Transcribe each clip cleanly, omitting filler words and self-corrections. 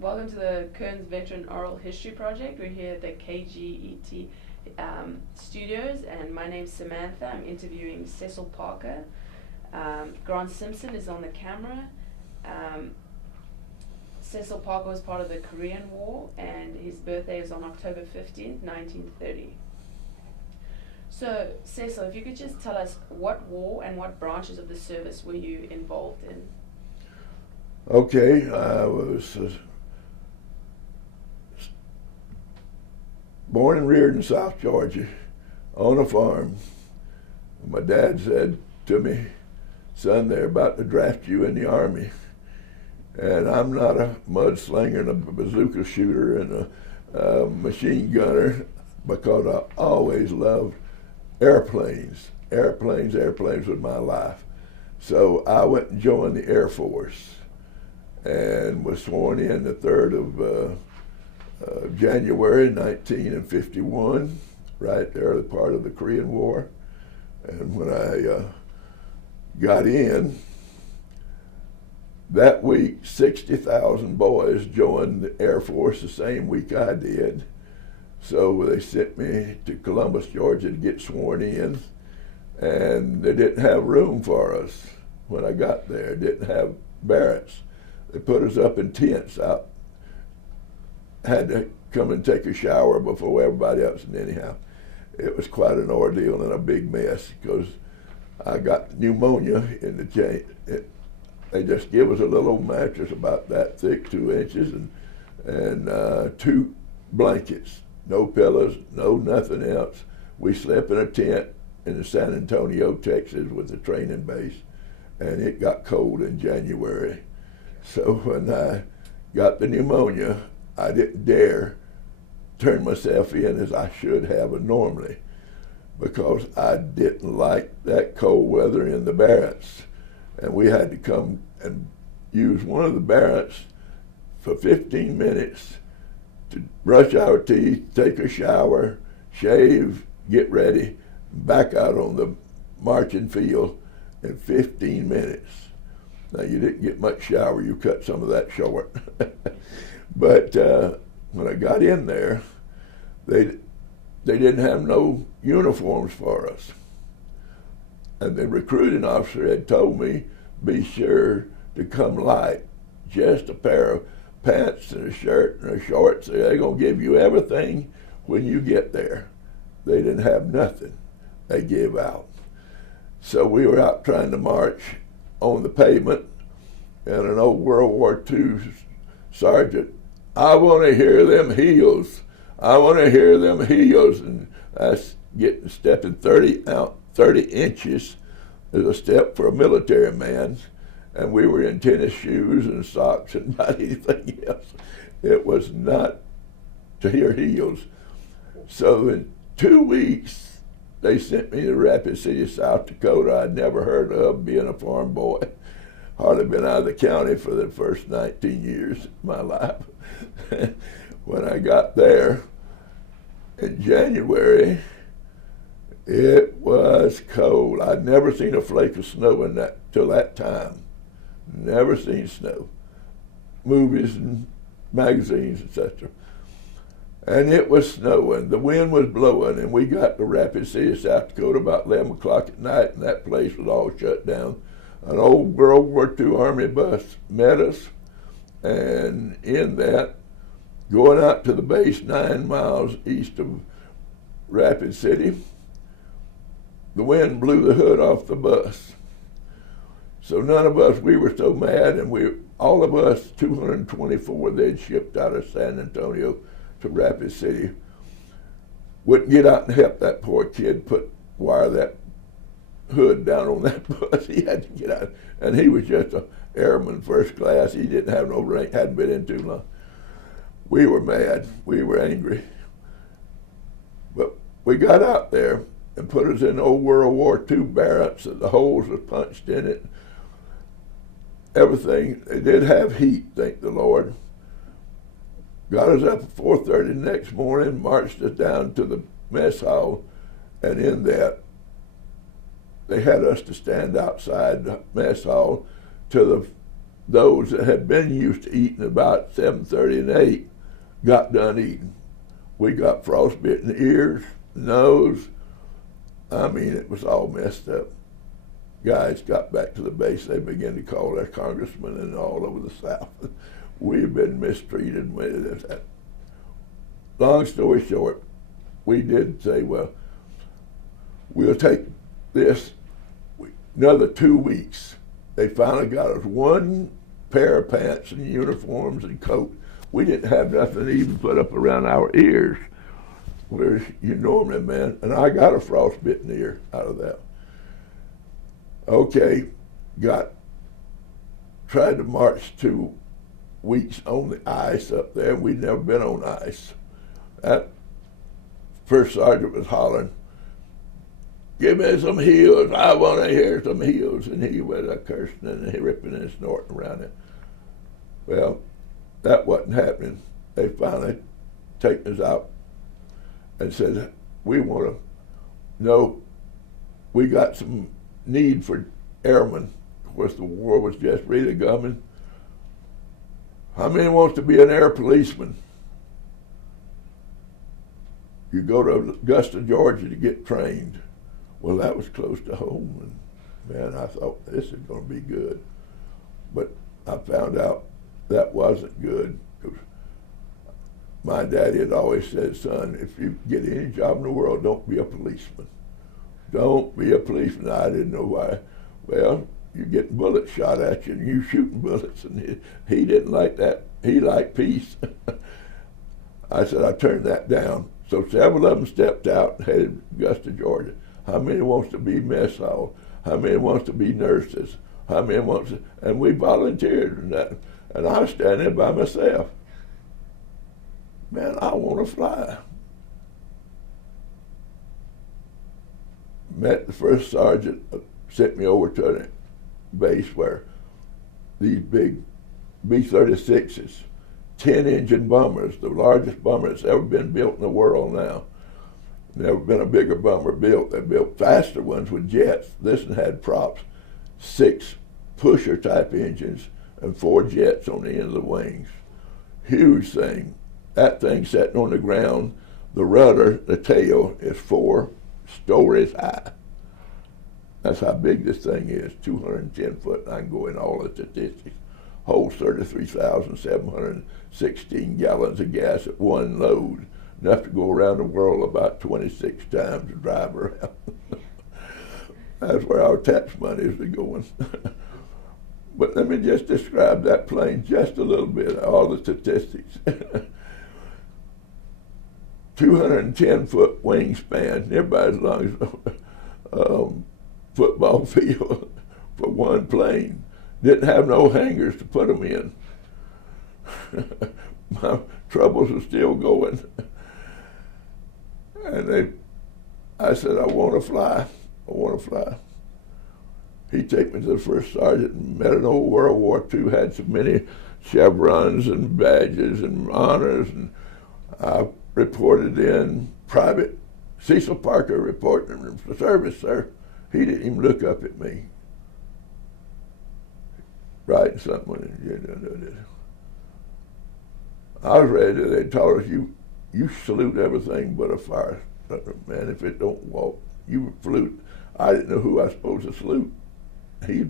Welcome to the Kearns Veteran Oral History Project. We're here at the KGET studios, and my name's Samantha. I'm interviewing Cecil Parker. Grant Simpson is on the camera. Cecil Parker was part of the Korean War, and his birthday is on October 15th, 1930. So, Cecil, if you could just tell us what war and what branches of the service were you involved in? Okay, I was born and reared in South Georgia on a farm. My dad said to me, "Son, they're about to draft you in the Army." And I'm not a mudslinger and a bazooka shooter and a machine gunner, because I always loved airplanes. Airplanes was my life. So I went and joined the Air Force and was sworn in the 3rd of January 1951, right there, the part of the Korean War. And when I got in, that week 60,000 boys joined the Air Force the same week I did. So they sent me to Columbus, Georgia to get sworn in, and they didn't have room for us when I got there. Didn't have barracks. They put us up in tents out. Had to come and take a shower before everybody else, and anyhow, it was quite an ordeal and a big mess, because I got pneumonia in the chain. They just give us a little mattress about that thick, 2 inches, and 2 blankets, no pillows, no nothing else. We slept in a tent in San Antonio, Texas, with the training base, and it got cold in January. So when I got the pneumonia, I didn't dare turn myself in as I should have normally, because I didn't like that cold weather in the barracks. And we had to come and use one of the barracks for 15 minutes to brush our teeth, take a shower, shave, get ready, back out on the marching field in 15 minutes. Now, you didn't get much shower. You cut some of that short. But when I got in there, they didn't have no uniforms for us. And the recruiting officer had told me, be sure to come light, just a pair of pants and a shirt and a shorts. They're going to give you everything when you get there. They didn't have nothing. They gave out. So we were out trying to march on the pavement, and an old World War II sergeant, "I want to hear them heels. I want to hear them heels." And that's stepping 30 inches is a step for a military man. And we were in tennis shoes and socks and not anything else. It was not to hear heels. So in 2 weeks, they sent me to Rapid City, South Dakota. I'd never heard of, being a farm boy. Hardly been out of the county for the first 19 years of my life. When I got there in January, it was cold. I'd never seen a flake of snow till that time. Never seen snow. Movies and magazines, etc. And it was snowing. The wind was blowing, and we got to Rapid City, South Dakota about 11 o'clock at night, and that place was all shut down. An old World War II Army bus met us, and in that, going out to the base 9 miles east of Rapid City, the wind blew the hood off the bus. So none of us, we were so mad, and all of us, 224, they'd shipped out of San Antonio to Rapid City, wouldn't get out and help that poor kid wire that hood down on that bus. He had to get out, and he was just a airman first class. He didn't have no rank, hadn't been in too long. We were mad, we were angry. But we got out there and put us in old World War II barracks, and the holes were punched in it. Everything, they did have heat, thank the Lord. Got us up at 4:30 the next morning, marched us down to the mess hall, and in that, they had us to stand outside the mess hall till the those that had been used to eating about 7:30 and 8 got done eating. We got frostbitten ears, nose. I mean, it was all messed up. Guys got back to the base. They began to call their congressmen and all over the South. We've been mistreated with that. Long story short, we did say, well, we'll take this another 2 weeks. They finally got us one pair of pants and uniforms and coat. We didn't have nothing to even put up around our ears, where you normally, man, and I got a frostbitten ear out of that. Okay, tried to march 2 weeks on the ice up there. We'd never been on ice. That first sergeant was hollering, "Give me some heels, I want to hear some heels." And he was cursing and ripping and snorting around it. Well, that wasn't happening. They finally taken us out and said, we want to know, we got some need for airmen. Of course, the war was just really coming. How many wants to be an air policeman? You go to Augusta, Georgia to get trained. Well, that was close to home, and man, I thought this is going to be good. But I found out that wasn't good. My daddy had always said, son, if you get any job in the world, don't be a policeman. Don't be a policeman. I didn't know why. Well, you're getting bullets shot at you and you shooting bullets, and he didn't like that. He liked peace. I said, I turned that down. So several of them stepped out and headed to Augusta, Georgia. How many wants to be mess hall? How many wants to be nurses? How many wants to, and we volunteered and that. And I was standing there by myself. Man, I want to fly. Met the first sergeant, sent me over to the base where these big B-36s, 10-engine bombers, the largest bomber that's ever been built in the world now. Never been a bigger bomber built. They built faster ones with jets. This one had props, 6 pusher-type engines and 4 jets on the end of the wings. Huge thing. That thing sitting on the ground, the rudder, the tail, is 4 stories high. That's how big this thing is, 210 foot. I can go in all the statistics. Holds 33,716 gallons of gas at one load. Enough to go around the world about 26 times to drive around. That's where our tax monies are going. But let me just describe that plane just a little bit, all the statistics. 210-foot wingspan, everybody as long as football field for one plane. Didn't have no hangars to put them in. My troubles are still going. And I said, I want to fly. I want to fly. He took me to the first sergeant and met an old World War II, had so many chevrons and badges and honors, and I reported in private. Cecil Parker reporting for service, sir. He didn't even look up at me. Writing something. I was ready. They told us, you salute everything but a fire. Man, if it don't walk, you salute. I didn't know who I was supposed to salute. He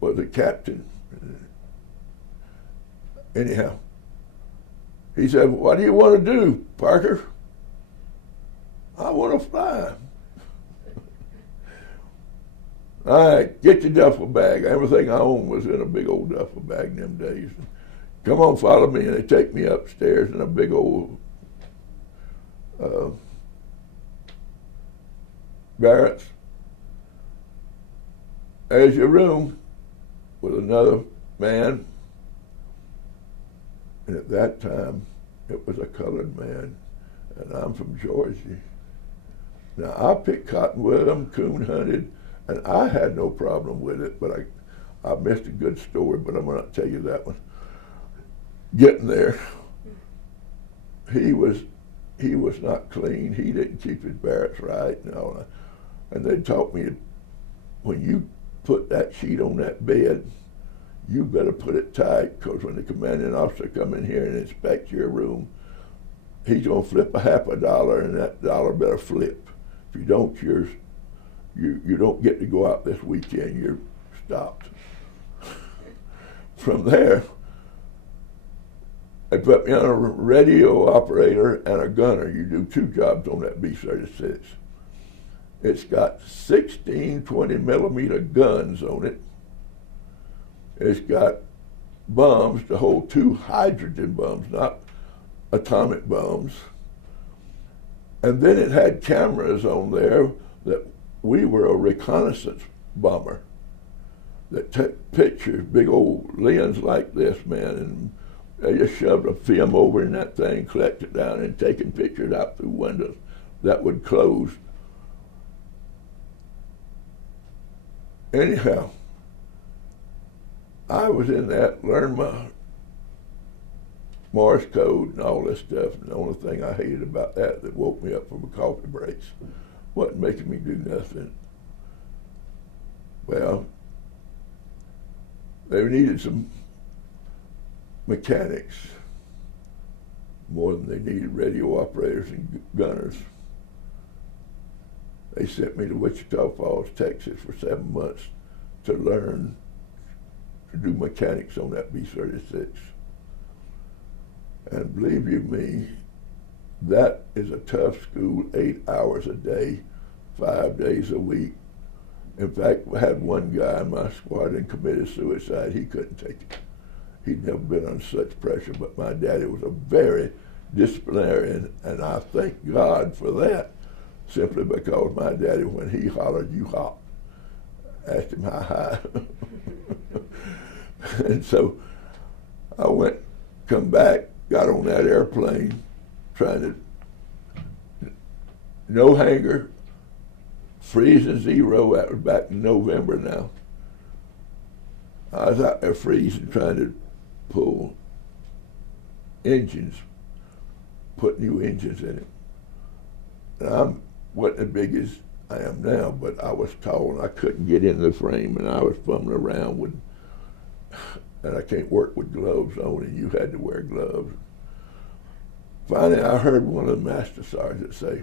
was a captain. Anyhow, he said, what do you want to do, Parker? I want to fly. All right, get your duffel bag. Everything I owned was in a big old duffel bag in them days. Come on, follow me. And they take me upstairs in a big old barracks. There's your room with another man. And at that time, it was a colored man, and I'm from Georgia. Now, I picked cottonwood, I'm coon hunted, and I had no problem with it, but I missed a good story, but I'm going to tell you that one. Getting there, he was not clean. He didn't keep his barracks right and all that. And they taught me, when you put that sheet on that bed, you better put it tight, because when the commanding officer come in here and inspect your room, he's going to flip a half a dollar, and that dollar better flip. If you don't, you don't get to go out this weekend. You're stopped. From there, they put me on a radio operator and a gunner. You do two jobs on that B-36. It's got 16 20-millimeter guns on it. It's got bombs to hold 2 hydrogen bombs, not atomic bombs. And then it had cameras on there that we were a reconnaissance bomber that took pictures, big old lens like this, man, and they just shoved a film over in that thing, collected it down, and taking pictures out through windows that would close. Anyhow, I was in that, learned my Morse code and all this stuff, and the only thing I hated about that woke me up from my coffee breaks wasn't making me do nothing. Well, they needed some mechanics more than they needed radio operators and gunners. They sent me to Wichita Falls, Texas for 7 months to learn to do mechanics on that B-36. And believe you me, that is a tough school, 8 hours a day, 5 days a week. In fact, I had one guy in my squadron committed suicide. He couldn't take it. He'd never been under such pressure, but my daddy was a very disciplinarian, and I thank God for that, simply because my daddy, when he hollered, you hop. Asked him how high. And so I went, come back, got on that airplane, trying to, no hangar, freezing 0. That was back in November now. I was out there freezing, trying to pull engines, put new engines in it. And I wasn't as big as I am now, but I was tall and I couldn't get in the frame, and I was fumbling around with, and I can't work with gloves on, and you had to wear gloves. Finally, I heard one of the master sergeants say,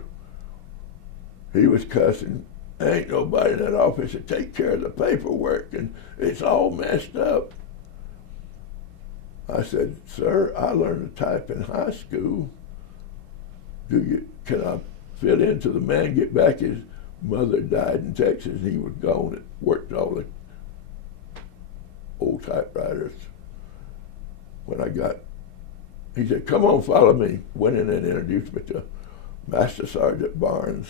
he was cussing, ain't nobody in that office to take care of the paperwork, and it's all messed up. I said, sir, I learned to type in high school. Can I fit into the man, get back? His mother died in Texas, and he was gone and worked all the old typewriters. When I got, he said, come on, follow me. Went in and introduced me to Master Sergeant Barnes.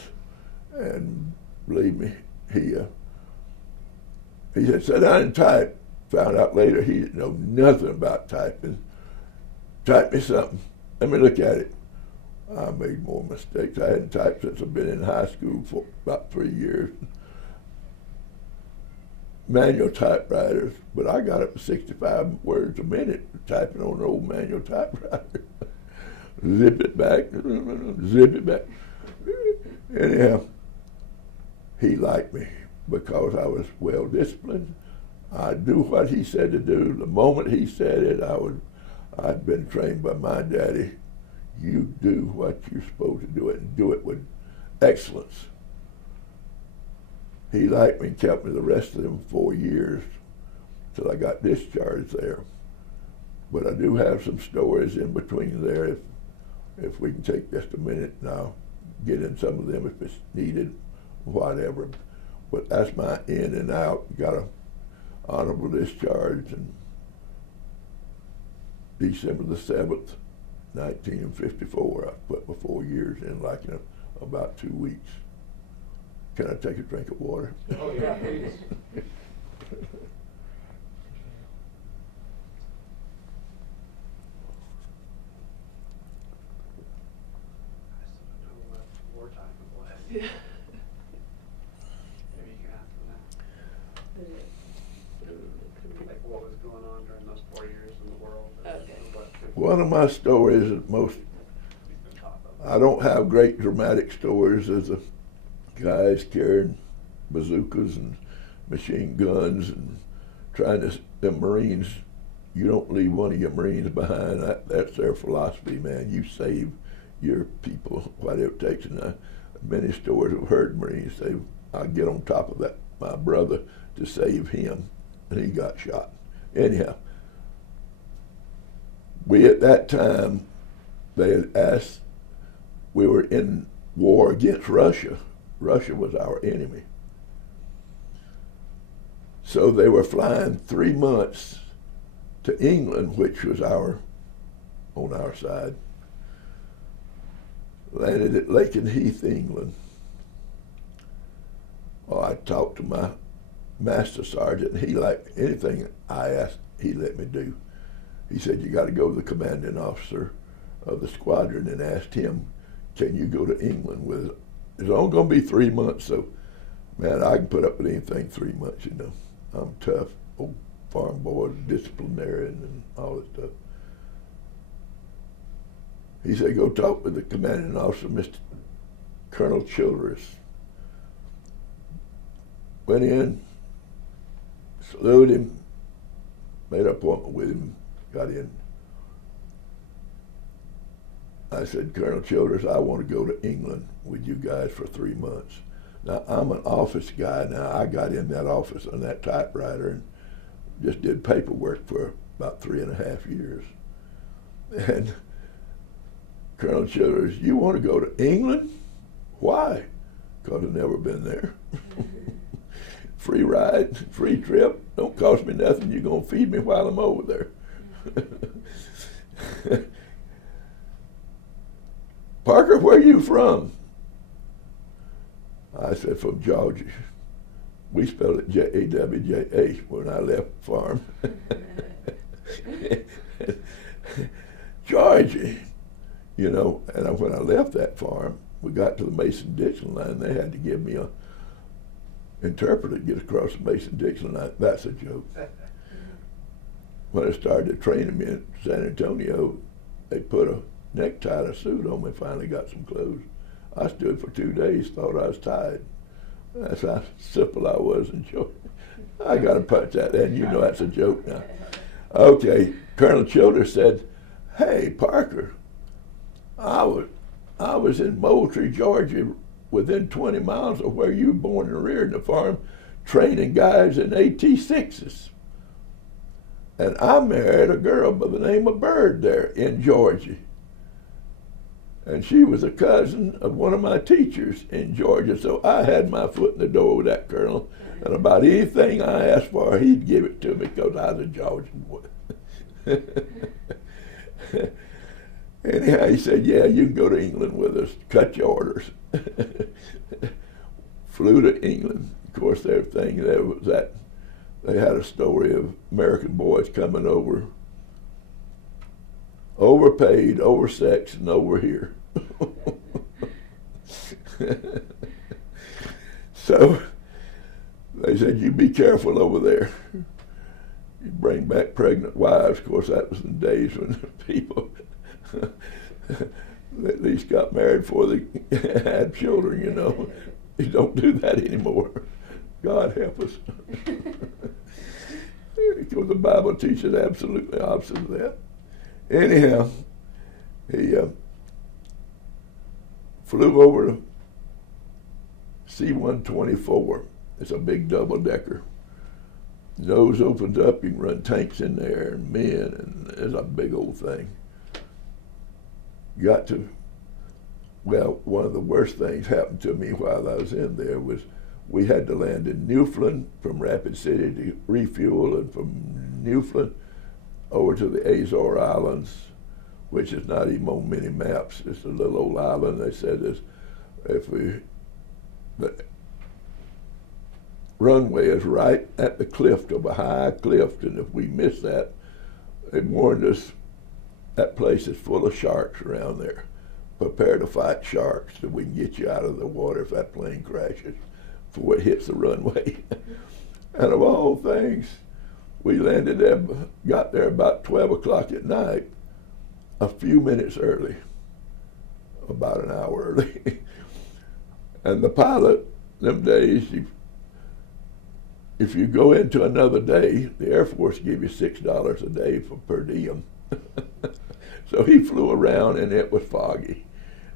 And believe me, he said, sit down and type. Found out later he didn't know nothing about typing. Type me something. Let me look at it. I made more mistakes. I hadn't typed since I've been in high school for about 3 years. Manual typewriters, but I got up to 65 words a minute typing on an old manual typewriter. Zip it back, zip it back. Anyhow, he liked me because I was well disciplined. I'd do what he said to do. The moment he said it, I'd been trained by my daddy. You do what you're supposed to do it, and do it with excellence. He liked me and kept me the rest of them 4 years till I got discharged there. But I do have some stories in between there if we can take just a minute, and I'll get in some of them if it's needed, whatever. But that's my in and out. Got a honorable discharge, and December the 7th, 1954, I put my 4 years in like in about 2 weeks. Can I take a drink of water? Oh yeah, please. Wartime was. Yeah. Maybe you can ask them that. Like what was going on during those 4 years in the world? Okay. One of my stories is I don't have great dramatic stories as the guys carrying bazookas and machine guns and trying to the Marines, you don't leave one of your Marines behind. That's their philosophy, man. You save your people, whatever it takes. And many stories have heard Marines say, I get on top of that, my brother, to save him, and he got shot. Anyhow, we at that time, they had asked, we were in war against Russia. Russia was our enemy. So they were flying 3 months to England, which was on our side. Landed at Lakenheath, England. Well, I talked to my master sergeant, and he, like anything I asked, he let me do. He said, you got to go to the commanding officer of the squadron and ask him, can you go to England with it? It's only going to be 3 months, so, man, I can put up with anything 3 months, you know. I'm tough, old farm boy, disciplinarian and all that stuff. He said, go talk with the commanding officer, Mr. Colonel Childress. Went in, saluted him, made an appointment with him, got in. I said, Colonel Childress, I want to go to England with you guys for 3 months. Now, I'm an office guy now. I got in that office on that typewriter and just did paperwork for about 3.5 years. And Colonel Childress, you want to go to England? Why? Because I've never been there. Free ride, free trip, don't cost me nothing. You're going to feed me while I'm over there. Parker, where are you from? I said, from Georgia. We spelled it J-A-W-J-A when I left the farm. Georgia, you know, and when I left that farm, we got to the Mason-Dixon line. They had to give me an interpreter to get across the Mason-Dixon line. That's a joke. When I started training me in San Antonio, they put a necktie and a suit on me, finally got some clothes. I stood for 2 days, thought I was tired. That's how simple I was in Georgia. I got to punch that in. You know that's a joke now. Okay, Colonel Childress said, hey, Parker, I was in Moultrie, Georgia, within 20 miles of where you were born and reared in the farm, training guys in AT-6s. And I married a girl by the name of Bird there in Georgia. And she was a cousin of one of my teachers in Georgia, so I had my foot in the door with that colonel. And about anything I asked for, he'd give it to me because I was a Georgian boy. Anyhow, he said, yeah, you can go to England with us, cut your orders. Flew to England. Of course, everything there was that. They had a story of American boys coming over, overpaid, oversexed, and over here. So they said, you be careful over there. You bring back pregnant wives. Of course, that was in the days when people at least got married before they had children, you know. You don't do that anymore. God help us. Because the Bible teaches absolutely opposite of that. Anyhow, he flew over to C-124. It's a big double-decker. Nose opens up, you can run tanks in there and men, and it's a big old thing. Got to, well, one of the worst things happened to me while I was in there was we had to land in Newfoundland from Rapid City to refuel, and from Newfoundland over to the Azore Islands, which is not even on many maps. It's a little old island. They said this, the runway is right at the cliff of a high cliff, and if we miss that, they warned us, that place is full of sharks around there. Prepare to fight sharks so we can get you out of the water if that plane crashes before it hits the runway. And of all things, we landed there, got there about 12 o'clock at night, a few minutes early, about an hour early. And the pilot, them days, if you go into another day, the Air Force give you $6 a day for per diem. So he flew around and it was foggy.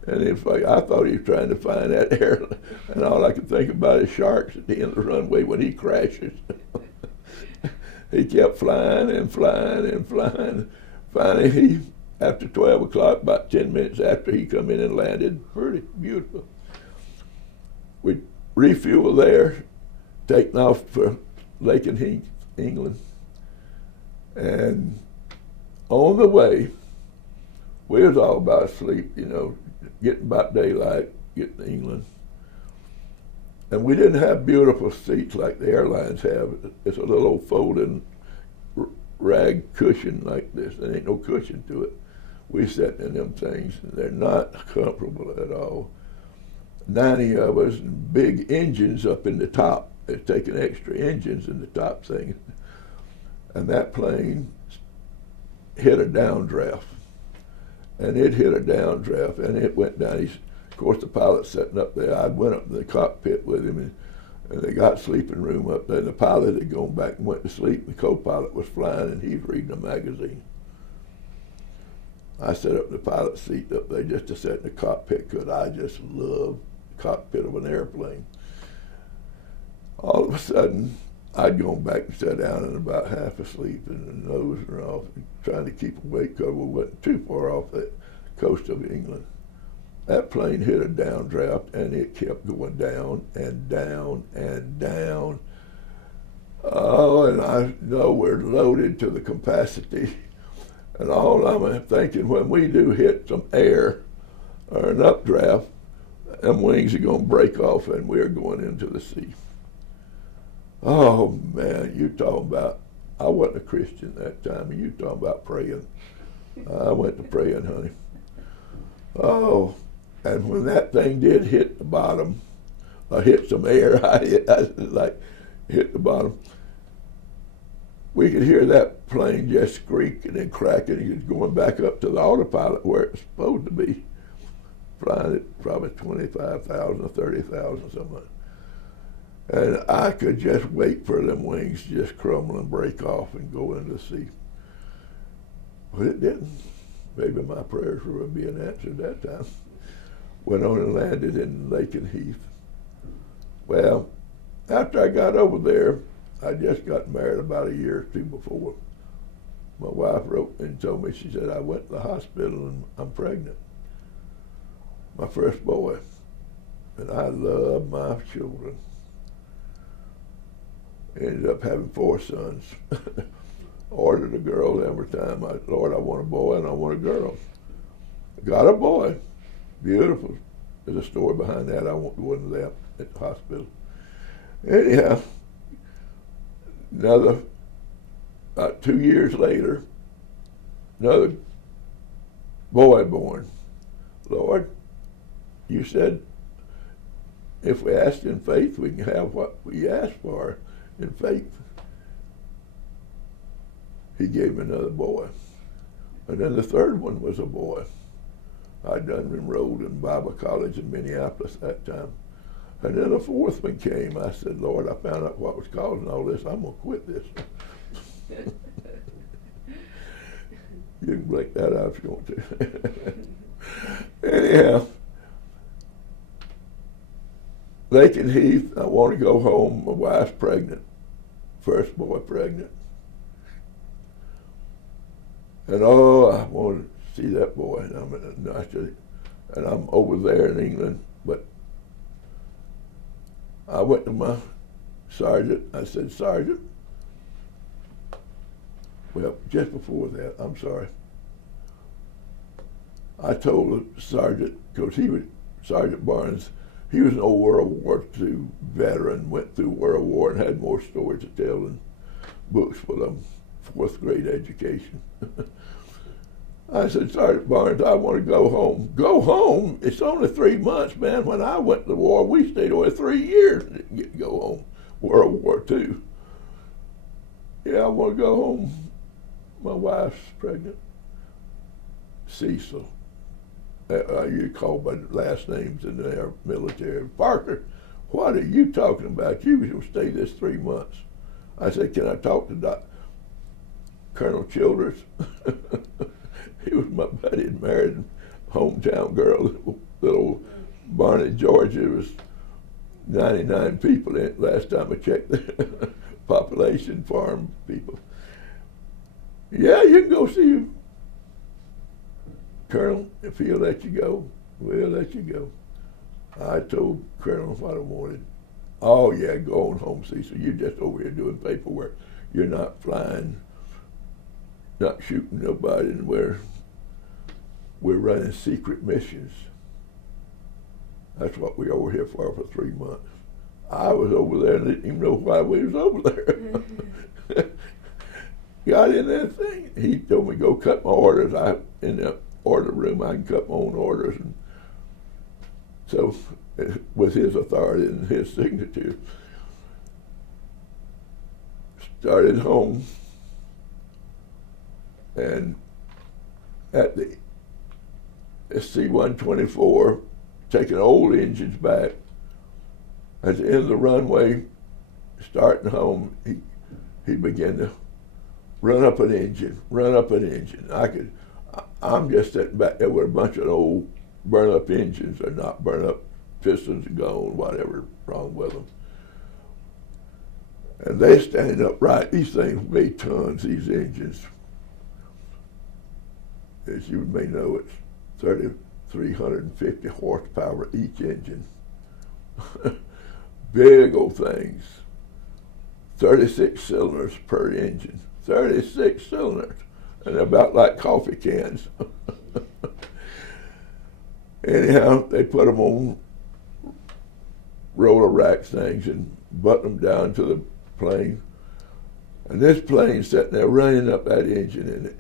And in fact, I thought he was trying to find that air, and all I could think about is sharks at the end of the runway when he crashes. He kept flying and flying and flying. Finally, after 12 o'clock, about 10 minutes after he come in and landed, pretty beautiful. We refueled there, taking off for Lakenheath, England. And on the way, we was all about asleep, you know, getting about daylight, getting to England. And we didn't have beautiful seats like the airlines have. It's a little old folding rag cushion like this. There ain't no cushion to it. We sat in them things, and they're not comfortable at all. 90 of us, and big engines up in the top. They're taking extra engines in the top thing. And that plane hit a downdraft. And it hit a downdraft, and it went down. Of course, the pilot's sitting up there. I went up to the cockpit with him, and they got sleeping room up there. And the pilot had gone back and went to sleep. The co-pilot was flying, and he was reading a magazine. I sat up in the pilot's seat up there just to sit in the cockpit, because I just love the cockpit of an airplane. All of a sudden, I'd gone back and sat down and about half asleep, and the nose were off, and trying to keep awake because we wasn't too far off the coast of England. That plane hit a downdraft, and it kept going down and down and down. Oh, and I know we're loaded to the capacity. And all I'm thinking, when we do hit some air or an updraft, them wings are going to break off, and we're going into the sea. Oh, man, you talking about, I wasn't a Christian that time, and you talking about praying. I went to praying, honey. Oh, and when that thing did hit the bottom, or hit some air, I hit the bottom, we could hear that plane just squeaking and cracking. It was going back up to the autopilot where it's supposed to be, flying at probably 25,000 or 30,000, something like that. And I could just wait for them wings to just crumble and break off and go into the sea. But it didn't. Maybe my prayers were being answered that time. Went on and landed in Lakenheath. Well, after I got over there, I just got married about a year or two before. My wife wrote and told me, she said, I went to the hospital and I'm pregnant. My first boy. And I love my children. Ended up having 4 sons. Ordered a girl every time. Lord, I want a boy and I want a girl. Got a boy. Beautiful. There's a story behind that. I won't go into that at the hospital. Anyhow, about 2 years later, another boy born. Lord, you said if we ask in faith, we can have what we ask for in faith. He gave me another boy. And then the third one was a boy. I'd done enrolled in Bible college in Minneapolis that time. And then the fourth one came. I said, Lord, I found out what was causing all this. I'm going to quit this. You can break that out if you want to. Anyhow, Lakenheath, I want to go home. My wife's pregnant. First boy pregnant. And oh, I want to see that boy. And I'm over there in England. But I went to my sergeant. I said, Sergeant, well, just before that, I'm sorry. I told the sergeant, because Sergeant Barnes, he was an old World War II veteran, went through World War and had more stories to tell than books for the 4th grade education. I said, Sergeant Barnes, I want to go home. Go home? It's only 3 months, man. When I went to the war, we stayed away 3 years and didn't get to go home. World War II. Yeah, I want to go home. My wife's pregnant. Cecil. You call by last names in our military. Parker, what are you talking about? You will stay this 3 months. I said, can I talk to Colonel Childers? He was my buddy and married hometown girl, little Barney, Georgia. It was 99 people in it last time I checked the population, farm people. Yeah, you can go see him. Colonel, if he'll let you go, we'll let you go. I told Colonel what I wanted. Oh yeah, go on home, Cecil. You're just over here doing paperwork. You're not flying, not shooting nobody, and we're running secret missions. That's what we were over here for 3 months. I was over there and didn't even know why we was over there. Got in that thing. He told me go cut my orders. In the order room, I can cut my own orders, and so with his authority and his signature, started home, and at the C-124, taking old engines back. At the end of the runway, starting home, he began to run up an engine. I'm just sitting back there with a bunch of old burn up engines, or not burn up, pistons are gone, whatever wrong with them. And they're standing upright. These things weigh tons, these engines. As you may know, it's 350 horsepower each engine. Big old things. 36 cylinders per engine. 36 cylinders. And they're about like coffee cans. Anyhow, they put them on roller rack things and button them down to the plane. And this plane sitting there running up that engine, and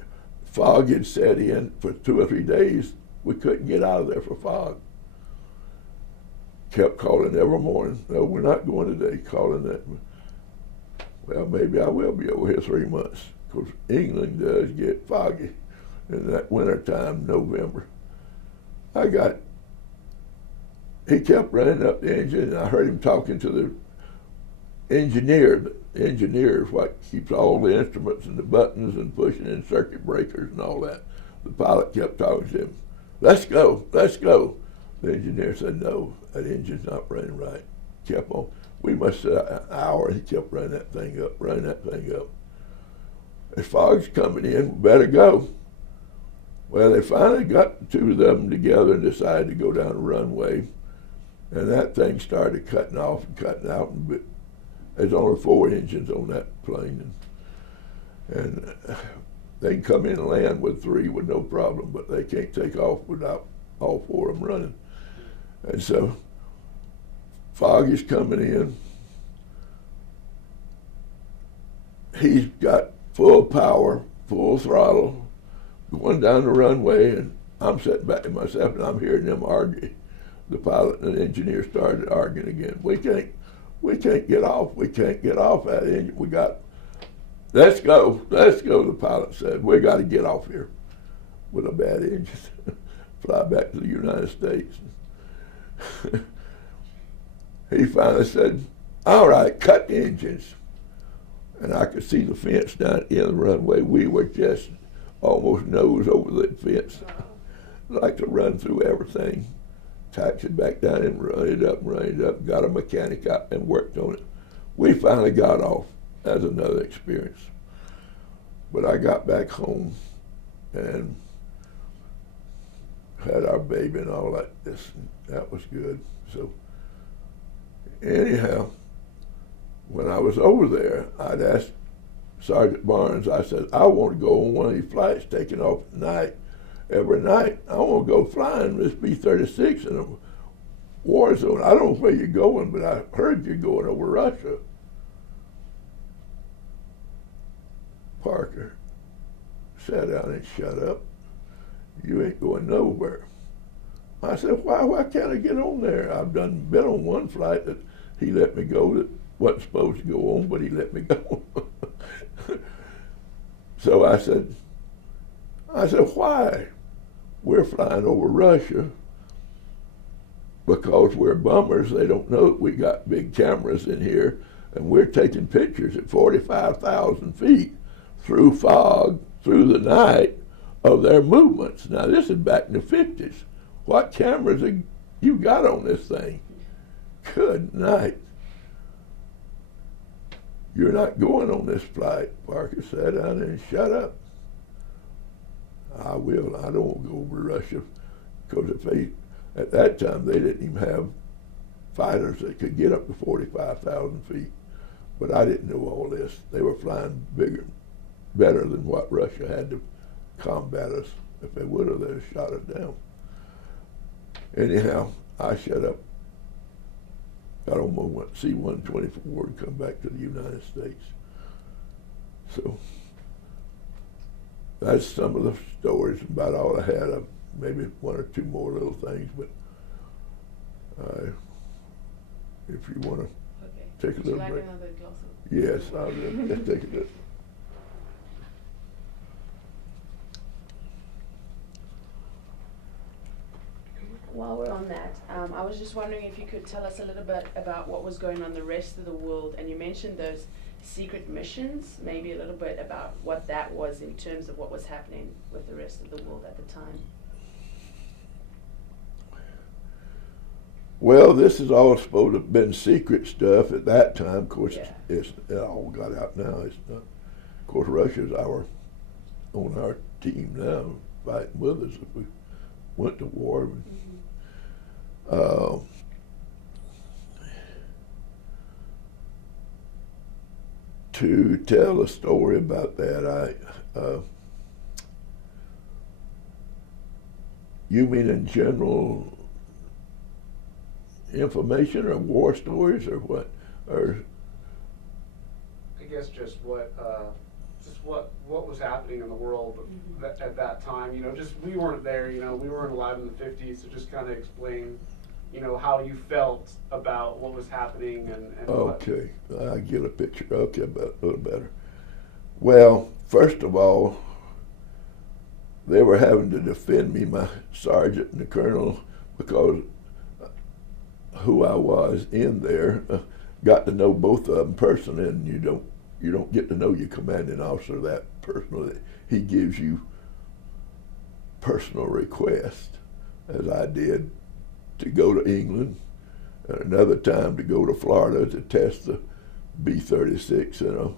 fog had set in for 2 or 3 days. We couldn't get out of there for fog. Kept calling every morning. No, we're not going today. Calling that. Well, maybe I will be over here 3 months, because England does get foggy in that winter time, November. He kept running up the engine, and I heard him talking to the engineer. The engineer is what keeps all the instruments and the buttons and pushing in circuit breakers and all that. The pilot kept talking to him. Let's go, let's go. The engineer said, no, that engine's not running right. Kept on. We must sit an hour, and he kept running that thing up. As fog's coming in, we better go. Well, they finally got the 2 of them together and decided to go down the runway. And that thing started cutting off and cutting out. And there's only 4 engines on that plane. And they can come in and land with 3 with no problem, but they can't take off without all 4 of them running. And so fog is coming in. He's got full power, full throttle, going down the runway, and I'm sitting back to myself, and I'm hearing them argue. The pilot and the engineer started arguing again. We can't get off. We can't get off that engine. Let's go, the pilot said. We got to get off here with a bad engine. Fly back to the United States. He finally said, all right, cut the engines. And I could see the fence down at the end of the runway. We were just almost nose over the fence. Like to run through everything. Taxied back down and run it up, got a mechanic out and worked on it. We finally got off. That's another experience. But I got back home and had our baby and all that. That was good. So anyhow, when I was over there, I'd asked Sergeant Barnes, I said, I want to go on one of these flights taking off at night. Every night, I want to go flying this B-36 in a war zone. I don't know where you're going, but I heard you're going over Russia. Parker sat down and shut up. You ain't going nowhere. I said, why can't I get on there? I've been on one flight that he let me go that wasn't supposed to go on, but he let me go. So I said, why? We're flying over Russia because we're bummers. They don't know that we got big cameras in here and we're taking pictures at 45,000 feet through fog, through the night, of their movements. Now, this is back in the 50s. What cameras have you got on this thing? Good night. You're not going on this flight, Parker sat down there and shut up. I will. I don't want to go over to Russia, because if they, at that time, they didn't even have fighters that could get up to 45,000 feet. But I didn't know all this. They were flying bigger, better than what Russia had to combat us. If they would have, they'd have shot us down. Anyhow, I shut up. Got on my C-124 and come back to the United States. So that's some of the stories, about all I had. Maybe one or two more little things, but if you want to take a little break. Would you like another glass of? Yes, I'll do. Let's take a little. While we're on that, I was just wondering if you could tell us a little bit about what was going on in the rest of the world. And you mentioned those secret missions, maybe a little bit about what that was in terms of what was happening with the rest of the world at the time. Well, this is all supposed to have been secret stuff at that time. Of course, Yeah. it all got out now. It's not. Of course, Russia's on our team now, fighting with us if we went to war. To tell a story about that, you mean in general information or war stories or what? Or I guess just what was happening in the world at that time. You know, just we weren't there. You know, we weren't alive in the 50s, so just kind of explain, you know, how you felt about what was happening and okay, I get a picture. Okay, a little better. Well, first of all, they were having to defend me, my sergeant and the colonel, because who I was in there. Got to know both of them personally, and you don't get to know your commanding officer that personally. He gives you personal requests, as I did, to go to England, and another time to go to Florida to test the B-36,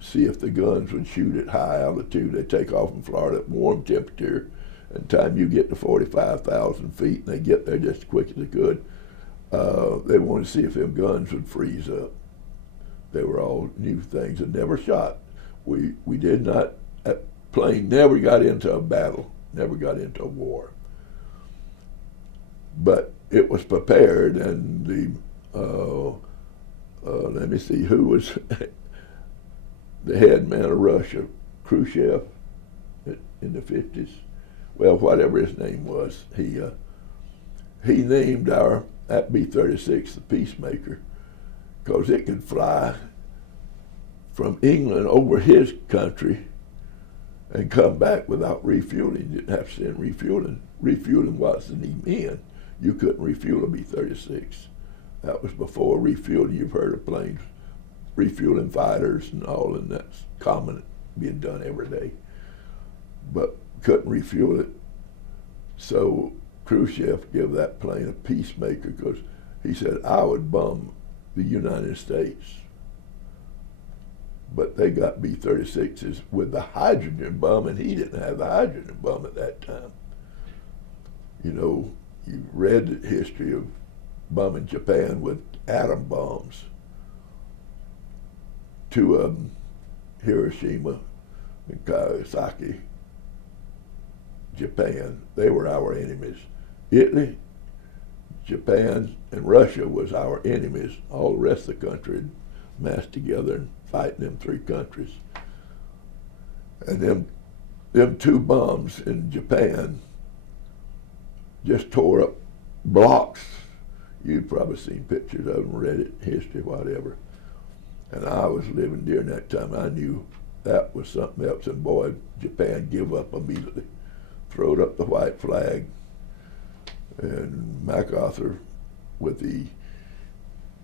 see if the guns would shoot at high altitude. They take off in Florida at warm temperature, and time you get to 45,000 feet, and they get there just as quick as they could, they wanted to see if them guns would freeze up. They were all new things and never shot. We did not, that plane never got into a battle, never got into a war. But it was prepared, and let me see, who was the head man of Russia? Khrushchev in the 50s. Well, whatever his name was, he named that B-36 the Peacemaker, because it could fly from England over his country and come back without refueling. You didn't have to send refueling. Refueling wasn't even in. You couldn't refuel a B-36. That was before refueling. You've heard of planes refueling fighters and all, and that's common, being done every day. But couldn't refuel it. So Khrushchev gave that plane a Peacemaker, because he said, I would bomb the United States. But they got B-36s with the hydrogen bomb, and he didn't have the hydrogen bomb at that time. You know, you read the history of bombing Japan with atom bombs. Two of them, Hiroshima and Nagasaki, Japan, they were our enemies. Italy, Japan, and Russia was our enemies. All the rest of the country massed together and fighting them three countries. And them two bombs in Japan just tore up blocks. You've probably seen pictures of them, read it, history, whatever. And I was living during that time. I knew that was something else. And boy, Japan give up immediately, throwed up the white flag. And MacArthur, with the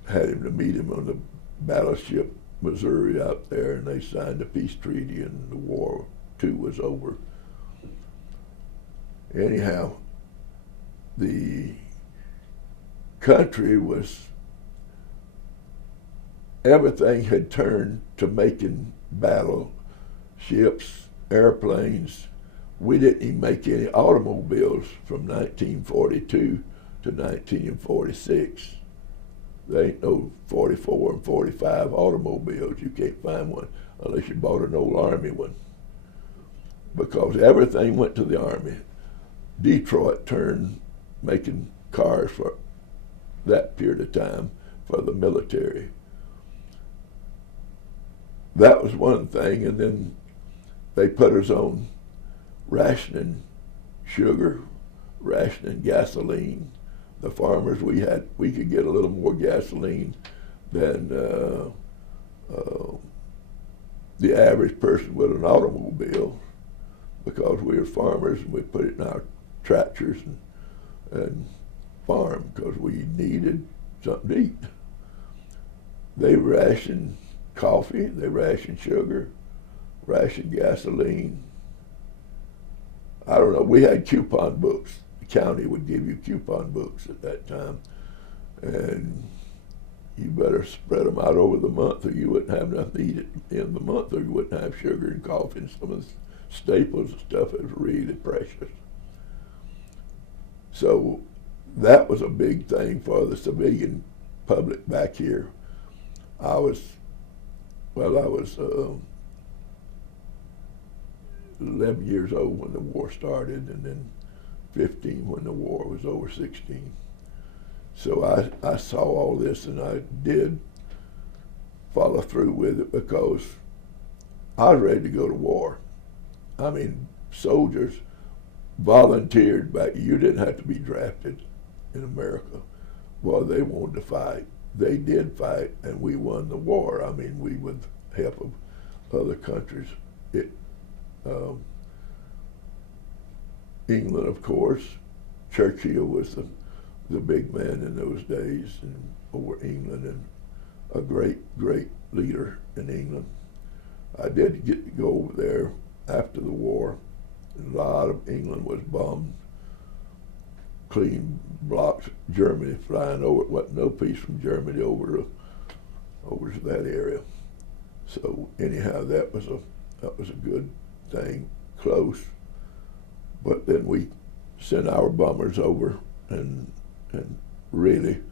had him to meet him on the battleship Missouri out there, and they signed a peace treaty, and the war too was over. Anyhow, the country was, everything had turned to making battleships, airplanes. We didn't even make any automobiles from 1942 to 1946. There ain't no 44 and 45 automobiles. You can't find one unless you bought an old Army one, because everything went to the Army. Detroit turned making cars for that period of time for the military. That was one thing, and then they put us on rationing sugar, rationing gasoline. The farmers, we could get a little more gasoline than the average person with an automobile, because we were farmers and we put it in our tractors and farm because we needed something to eat. They rationed coffee, they rationed sugar, rationed gasoline. I don't know, we had coupon books. The county would give you coupon books at that time, and you better spread them out over the month or you wouldn't have enough to eat in the month, or you wouldn't have sugar and coffee and some of the staples and stuff that was really precious. So that was a big thing for the civilian public back here. I was 11 years old when the war started, and then 15 when the war was over, 16. So I saw all this, and I did follow through with it because I was ready to go to war. I mean, soldiers volunteered back. You didn't have to be drafted in America. Well, they wanted to fight. They did fight, and we won the war. I mean, we, with help of other countries. England, of course. Churchill was the big man in those days and over England, and a great, great leader in England. I did get to go over there after the war. A lot of England was bombed, clean blocks, Germany flying over. It wasn't no piece from Germany over to that area. So anyhow, that was a good thing, close. But then we sent our bombers over and really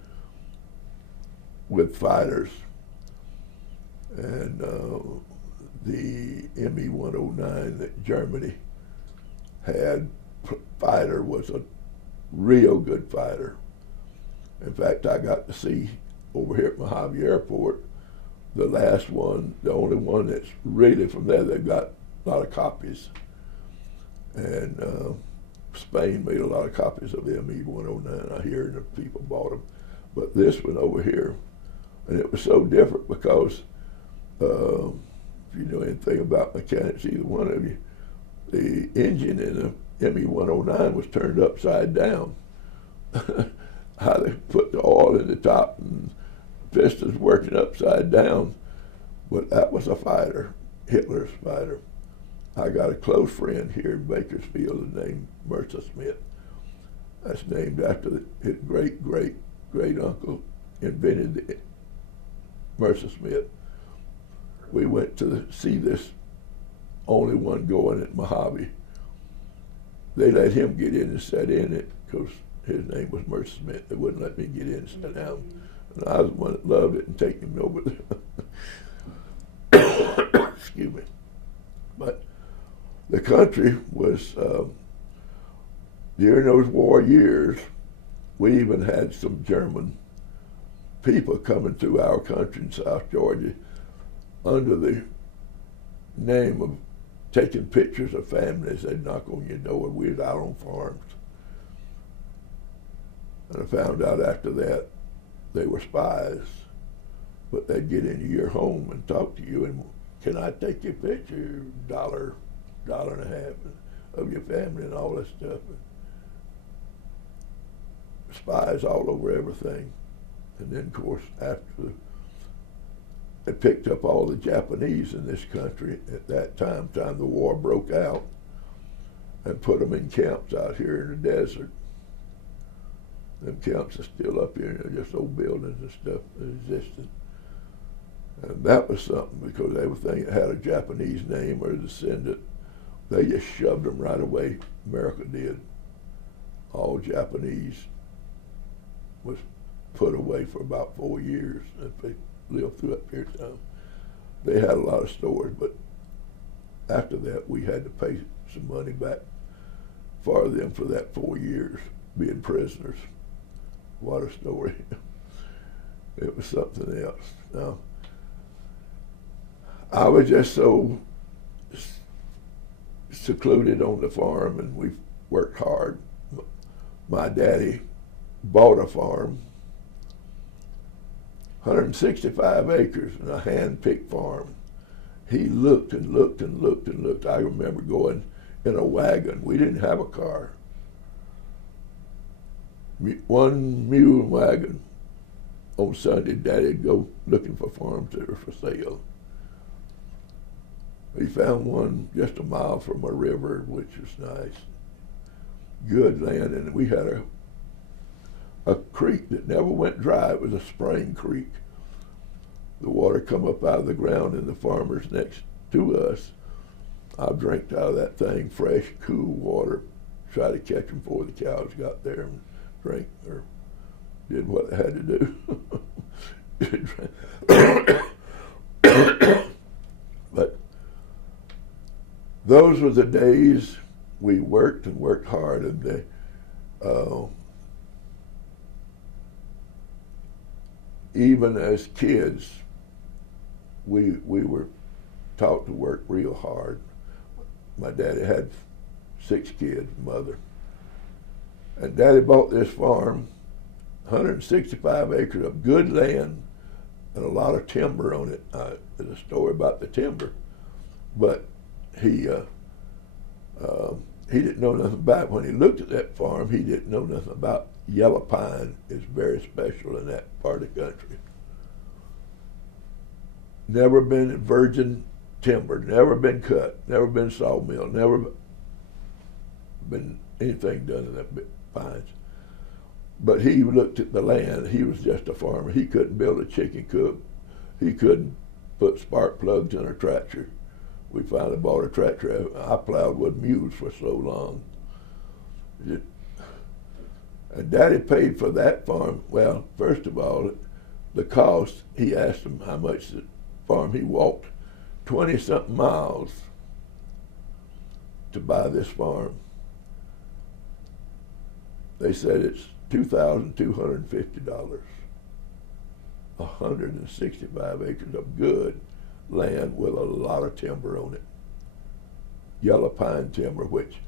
with fighters. And the ME-109 that Germany had fighter was a real good fighter. In fact, I got to see over here at Mojave Airport the last one, the only one that's really from there. They've got a lot of copies. And Spain made a lot of copies of the ME-109. I hear that people bought them. But this one over here, and it was so different because if you know anything about mechanics, either one of you, the engine in the ME-109 was turned upside down. How they put the oil in the top and pistons working upside down. But that was a fighter, Hitler's fighter. I got a close friend here in Bakersfield named Mercer Smith. That's named after his great uncle invented the Mercer Smith. We went to see this only one going at Mojave. They let him get in and sit in it because his name was Mercer Smith. They wouldn't let me get in and sit down. And I was the one that loved it and taking him over there. Excuse me. But the country was, during those war years, we even had some German people coming through our country in South Georgia under the name of taking pictures of families. They'd knock on your door. We was out on farms. And I found out after that they were spies, but they'd get into your home and talk to you and, can I take your picture? $1.50 of your family and all that stuff. Spies all over everything. And then, of course, after they picked up all the Japanese in this country at that time the war broke out, and put them in camps out here in the desert. Them camps are still up here, just old buildings and stuff that existed. And that was something, because everything that had a Japanese name or a descendant, they just shoved them right away. America did. All Japanese was put away for about 4 years. If they lived through that period of time, they had a lot of stores, but after that we had to pay some money back for them for that 4 years being prisoners. What a story. It was something else. Now, I was just so secluded on the farm, and we worked hard. My daddy bought a farm, 165 acres, and a hand-picked farm. He looked and looked and looked and looked. I remember going in a wagon. We didn't have a car. One mule wagon. On Sunday, Daddy'd go looking for farms that were for sale. We found one just a mile from a river, which was nice. Good land, and we had a creek that never went dry. It was a spring creek. The water come up out of the ground, and the farmers next to us, I drank out of that thing, fresh, cool water, try to catch them before the cows got there and drank or did what they had to do. But those were the days we worked and worked hard, and even as kids, we were taught to work real hard. My daddy had 6 kids, mother. And Daddy bought this farm, 165 acres of good land and a lot of timber on it. There's a story about the timber, but he didn't know nothing about it. When he looked at that farm, he didn't know nothing about yellow pine. It's very special in that part of the country. Never been virgin timber, never been cut, never been sawmill, never been anything done in that pines. But he looked at the land. He was just a farmer. He couldn't build a chicken coop. He couldn't put spark plugs in a tractor. We finally bought a tractor. I plowed with mules for so long. And Daddy paid for that farm. Well, first of all, the cost, he asked him how much the farm. He walked 20-something miles to buy this farm. They said it's $2,250. 165 acres of good land with a lot of timber on it. Yellow pine timber, which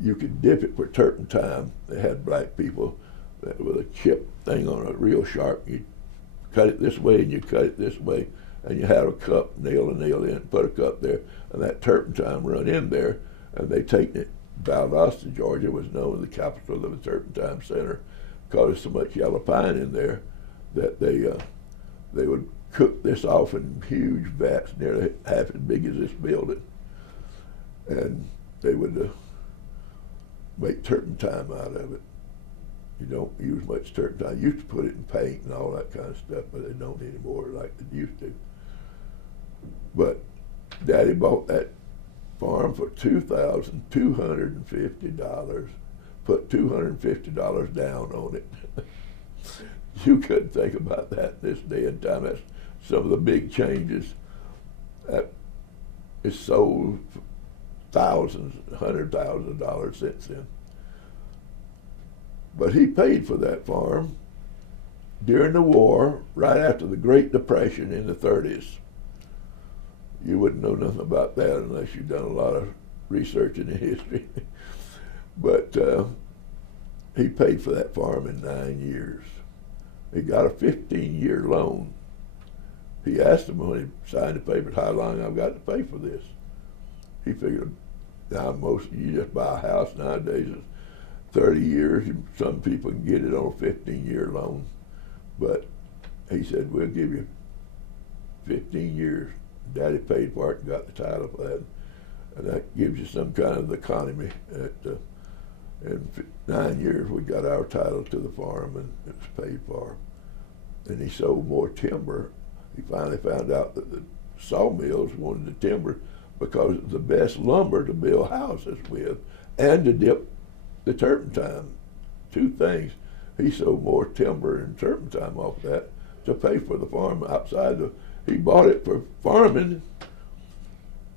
you could dip it for turpentine. They had black people that with a chip thing on it, real sharp. You cut it this way and you cut it this way, and you had a cup, nail a nail in, put a cup there, and that turpentine run in there, and they taken it. Valdosta, Georgia was known as the capital of the turpentine center because there's so much yellow pine in there that they would cook this off in huge vats, nearly half as big as this building, and they would make turpentine out of it. You don't use much turpentine. You used to put it in paint and all that kind of stuff, but they don't anymore like they used to. But Daddy bought that farm for $2,250, put $250 down on it. You couldn't think about that this day and time. That's some of the big changes. It's sold thousands, $100,000 since then. But he paid for that farm during the war, right after the Great Depression in the 30s. You wouldn't know nothing about that unless you've done a lot of research in the history. But he paid for that farm in 9 years. He got a 15-year loan. He asked him when he signed the papers, how long I've got to pay for this. He figured, now you just buy a house nowadays, it's 30 years. Some people can get it on a 15-year loan. But he said, we'll give you 15 years. Daddy paid for it and got the title for that. And that gives you some kind of economy. In 9 years, we got our title to the farm, and it was paid for. And he sold more timber. He finally found out that the sawmills wanted the timber because it's the best lumber to build houses with and to dip the turpentine. Two things. He sold more timber and turpentine off that to pay for the farm outside. He bought it for farming,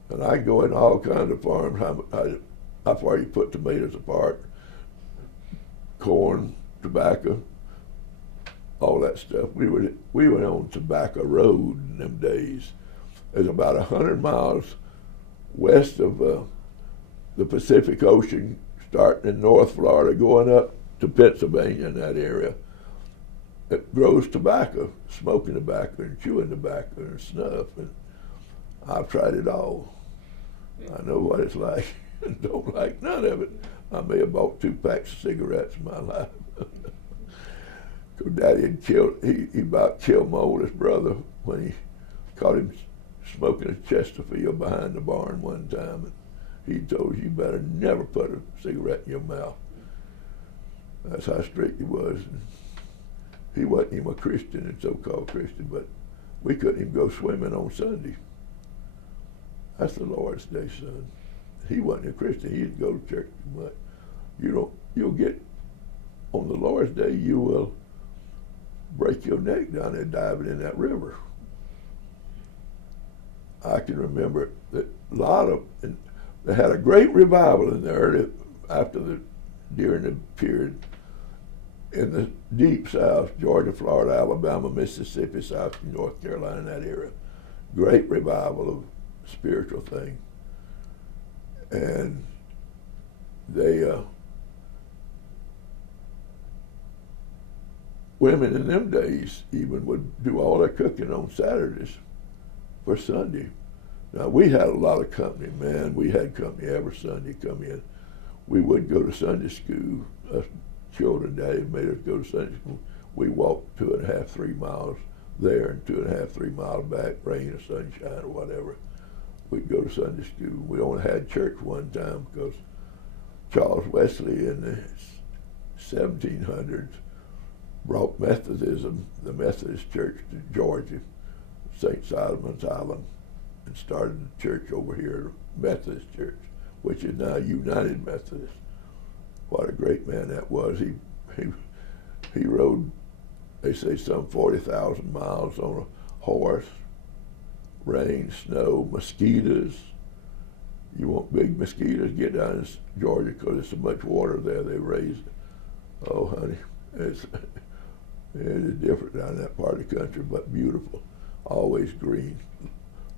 and I go in all kinds of farms. How far you put tomatoes apart, corn, tobacco, all that stuff. We went on Tobacco Road in them days. It's about 100 miles west of the Pacific Ocean, starting in North Florida, going up to Pennsylvania in that area. It grows tobacco, smoking tobacco and chewing tobacco and snuff, and I've tried it all. I know what it's like. Don't like none of it. I may have bought 2 packs of cigarettes in my life. Cause Daddy had he about killed my oldest brother when he caught him smoking a Chesterfield behind the barn one time, and he told you better never put a cigarette in your mouth. That's how strict he was. And he wasn't even a Christian, a so-called Christian, but we couldn't even go swimming on Sunday. That's the Lord's Day, son. He wasn't a Christian. He didn't go to church too much. You'll get, on the Lord's Day, you will break your neck down there diving in that river. I can remember that they had a great revival in there during the period in the deep South, Georgia, Florida, Alabama, Mississippi, South North Carolina, that area. Great revival of spiritual thing. And they, women in them days even would do all their cooking on Saturdays for Sunday. Now, we had a lot of company, man. We had company every Sunday come in. We would go to Sunday school. Us children, Daddy made us go to Sunday school. We walked 2.5, 3 miles there and 2.5, 3 miles back, rain or sunshine or whatever. We'd go to Sunday school. We only had church one time because Charles Wesley in the 1700s brought Methodism, the Methodist Church, to Georgia, St. Solomon's Island, and started the church over here, Methodist Church, which is now United Methodist. What a great man that was. He rode, they say, some 40,000 miles on a horse. Rain, snow, mosquitoes. You want big mosquitoes, get down in Georgia because there's so much water there they raise. Oh, honey, it is different down in that part of the country, but beautiful, always green.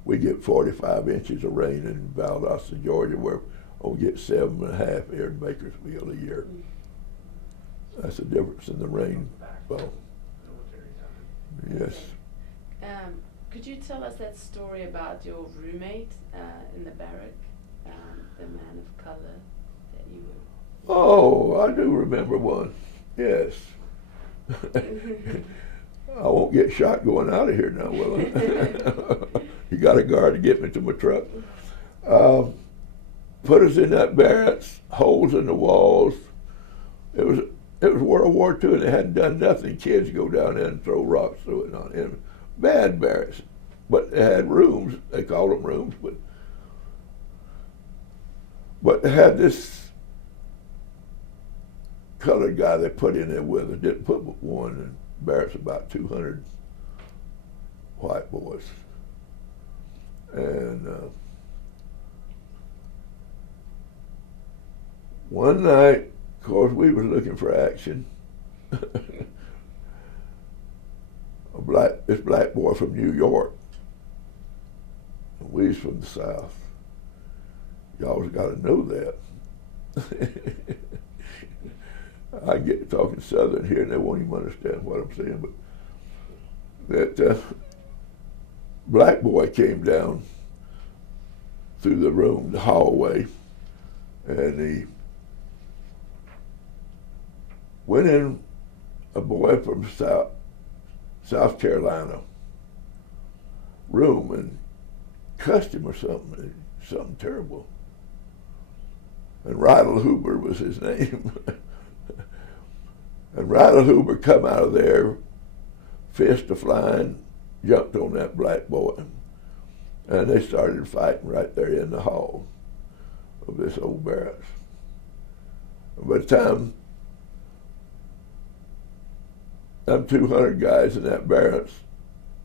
We get 45 inches of rain in Valdosta, Georgia, where we get 7.5 here in Bakersfield a year. That's the difference in the rainfall. Yes. Could you tell us that story about your roommate in the barrack, the man of color that you were? Oh, I do remember one. Yes. I won't get shot going out of here now, will I? You got a guard to get me to my truck. Put us in that barracks, holes in the walls. It was World War II, and they hadn't done nothing. Kids go down there and throw rocks through it on him. Bad barracks, but they had rooms. They called them rooms, but they had this colored guy they put in there with us. Didn't put but one, and barracks about 200 white boys. And one night, of course, we was looking for action. This black boy from New York. We was from the South. Y'all's got to know that. I get talking Southern here, and they won't even understand what I'm saying. But that black boy came down through the room, the hallway, and he went in. A boy from South South Carolina room and cussed him or something terrible. And Rydell Huber was his name. And Rydell Huber come out of there, fist a-flying, jumped on that black boy. And they started fighting right there in the hall of this old barracks. By the time them 200 guys in that barracks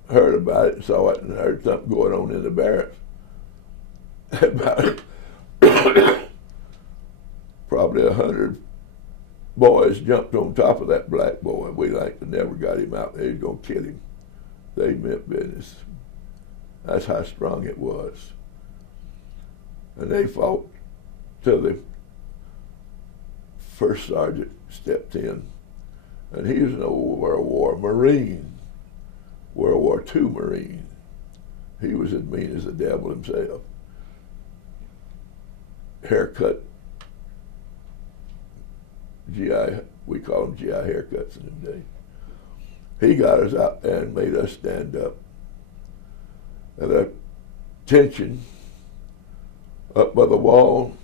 heard about it, saw it, and heard something going on in the barracks, about probably 100 boys jumped on top of that black boy. We never got him out. They was going to kill him. They meant business. That's how strong it was. And they fought till the first sergeant stepped in. And he was an old World War Marine, World War II Marine. He was as mean as the devil himself. Haircut, GI, we call them GI haircuts in them days. He got us out there and made us stand up. And that tension up by the wall,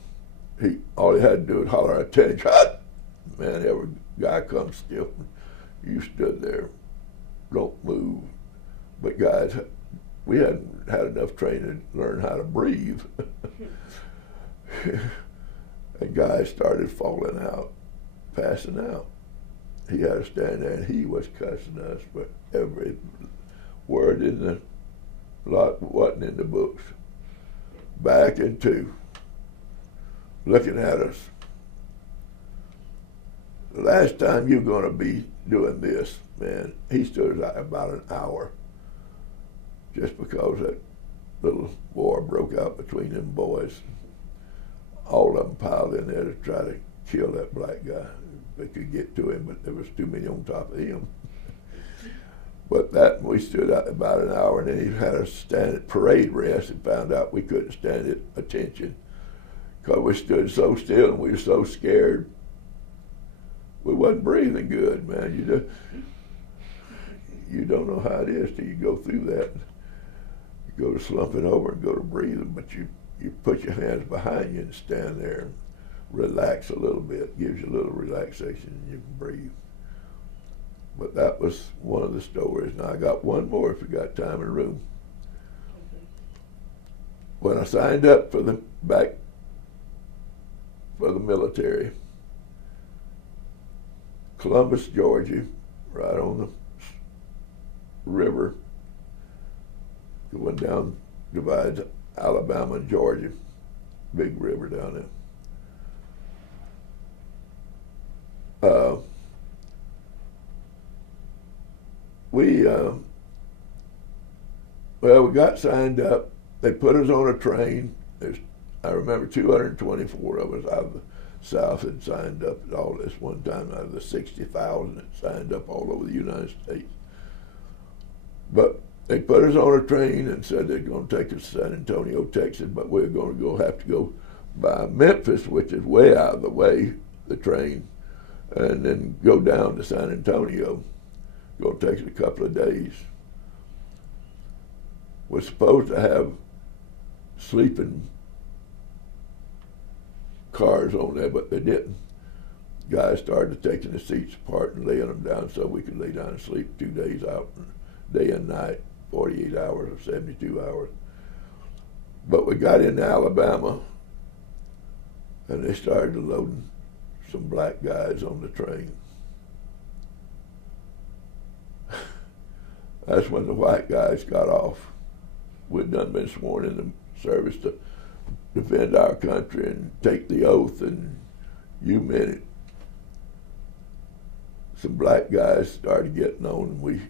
all he had to do was holler, "Attention!" Hut! Man, every guy comes still. You stood there, don't move. But guys, we hadn't had enough training to learn how to breathe. And guys started falling out, passing out. He had to stand there and he was cussing us, but every word in the lot wasn't in the books. Back into looking at us. The last time you're going to be doing this, man, he stood about an hour just because that little war broke out between them boys. All of them piled in there to try to kill that black guy. They could get to him, but there was too many on top of him. But that, we stood out about an hour, and then he had us stand at parade rest and found out we couldn't stand at attention because we stood so still and we were so scared. We wasn't breathing good, man. You don't know how it is till you go through that. You go to slumping over and go to breathing, but you put your hands behind you and stand there and relax a little bit. Gives you a little relaxation and you can breathe. But that was one of the stories. Now I got one more if we got time and room. When I signed up for the military, Columbus, Georgia, right on the river, going down, divides Alabama and Georgia, big river down there. We got signed up. They put us on a train. I remember 224 of us out of the South had signed up at all this one time out of the 60,000 that signed up all over the United States. But they put us on a train and said they're going to take us to San Antonio, Texas, but we're going to have to go by Memphis, which is way out of the way, the train, and then go down to San Antonio. Going to take us a couple of days. We're supposed to have sleeping cars on there, but they didn't. Guys started taking the seats apart and laying them down so we could lay down and sleep 2 days out, day and night, 48 hours or 72 hours. But we got into Alabama and they started loading some black guys on the train. That's when the white guys got off. We'd done been sworn in the service to defend our country and take the oath, and you meant it. Some black guys started getting on, and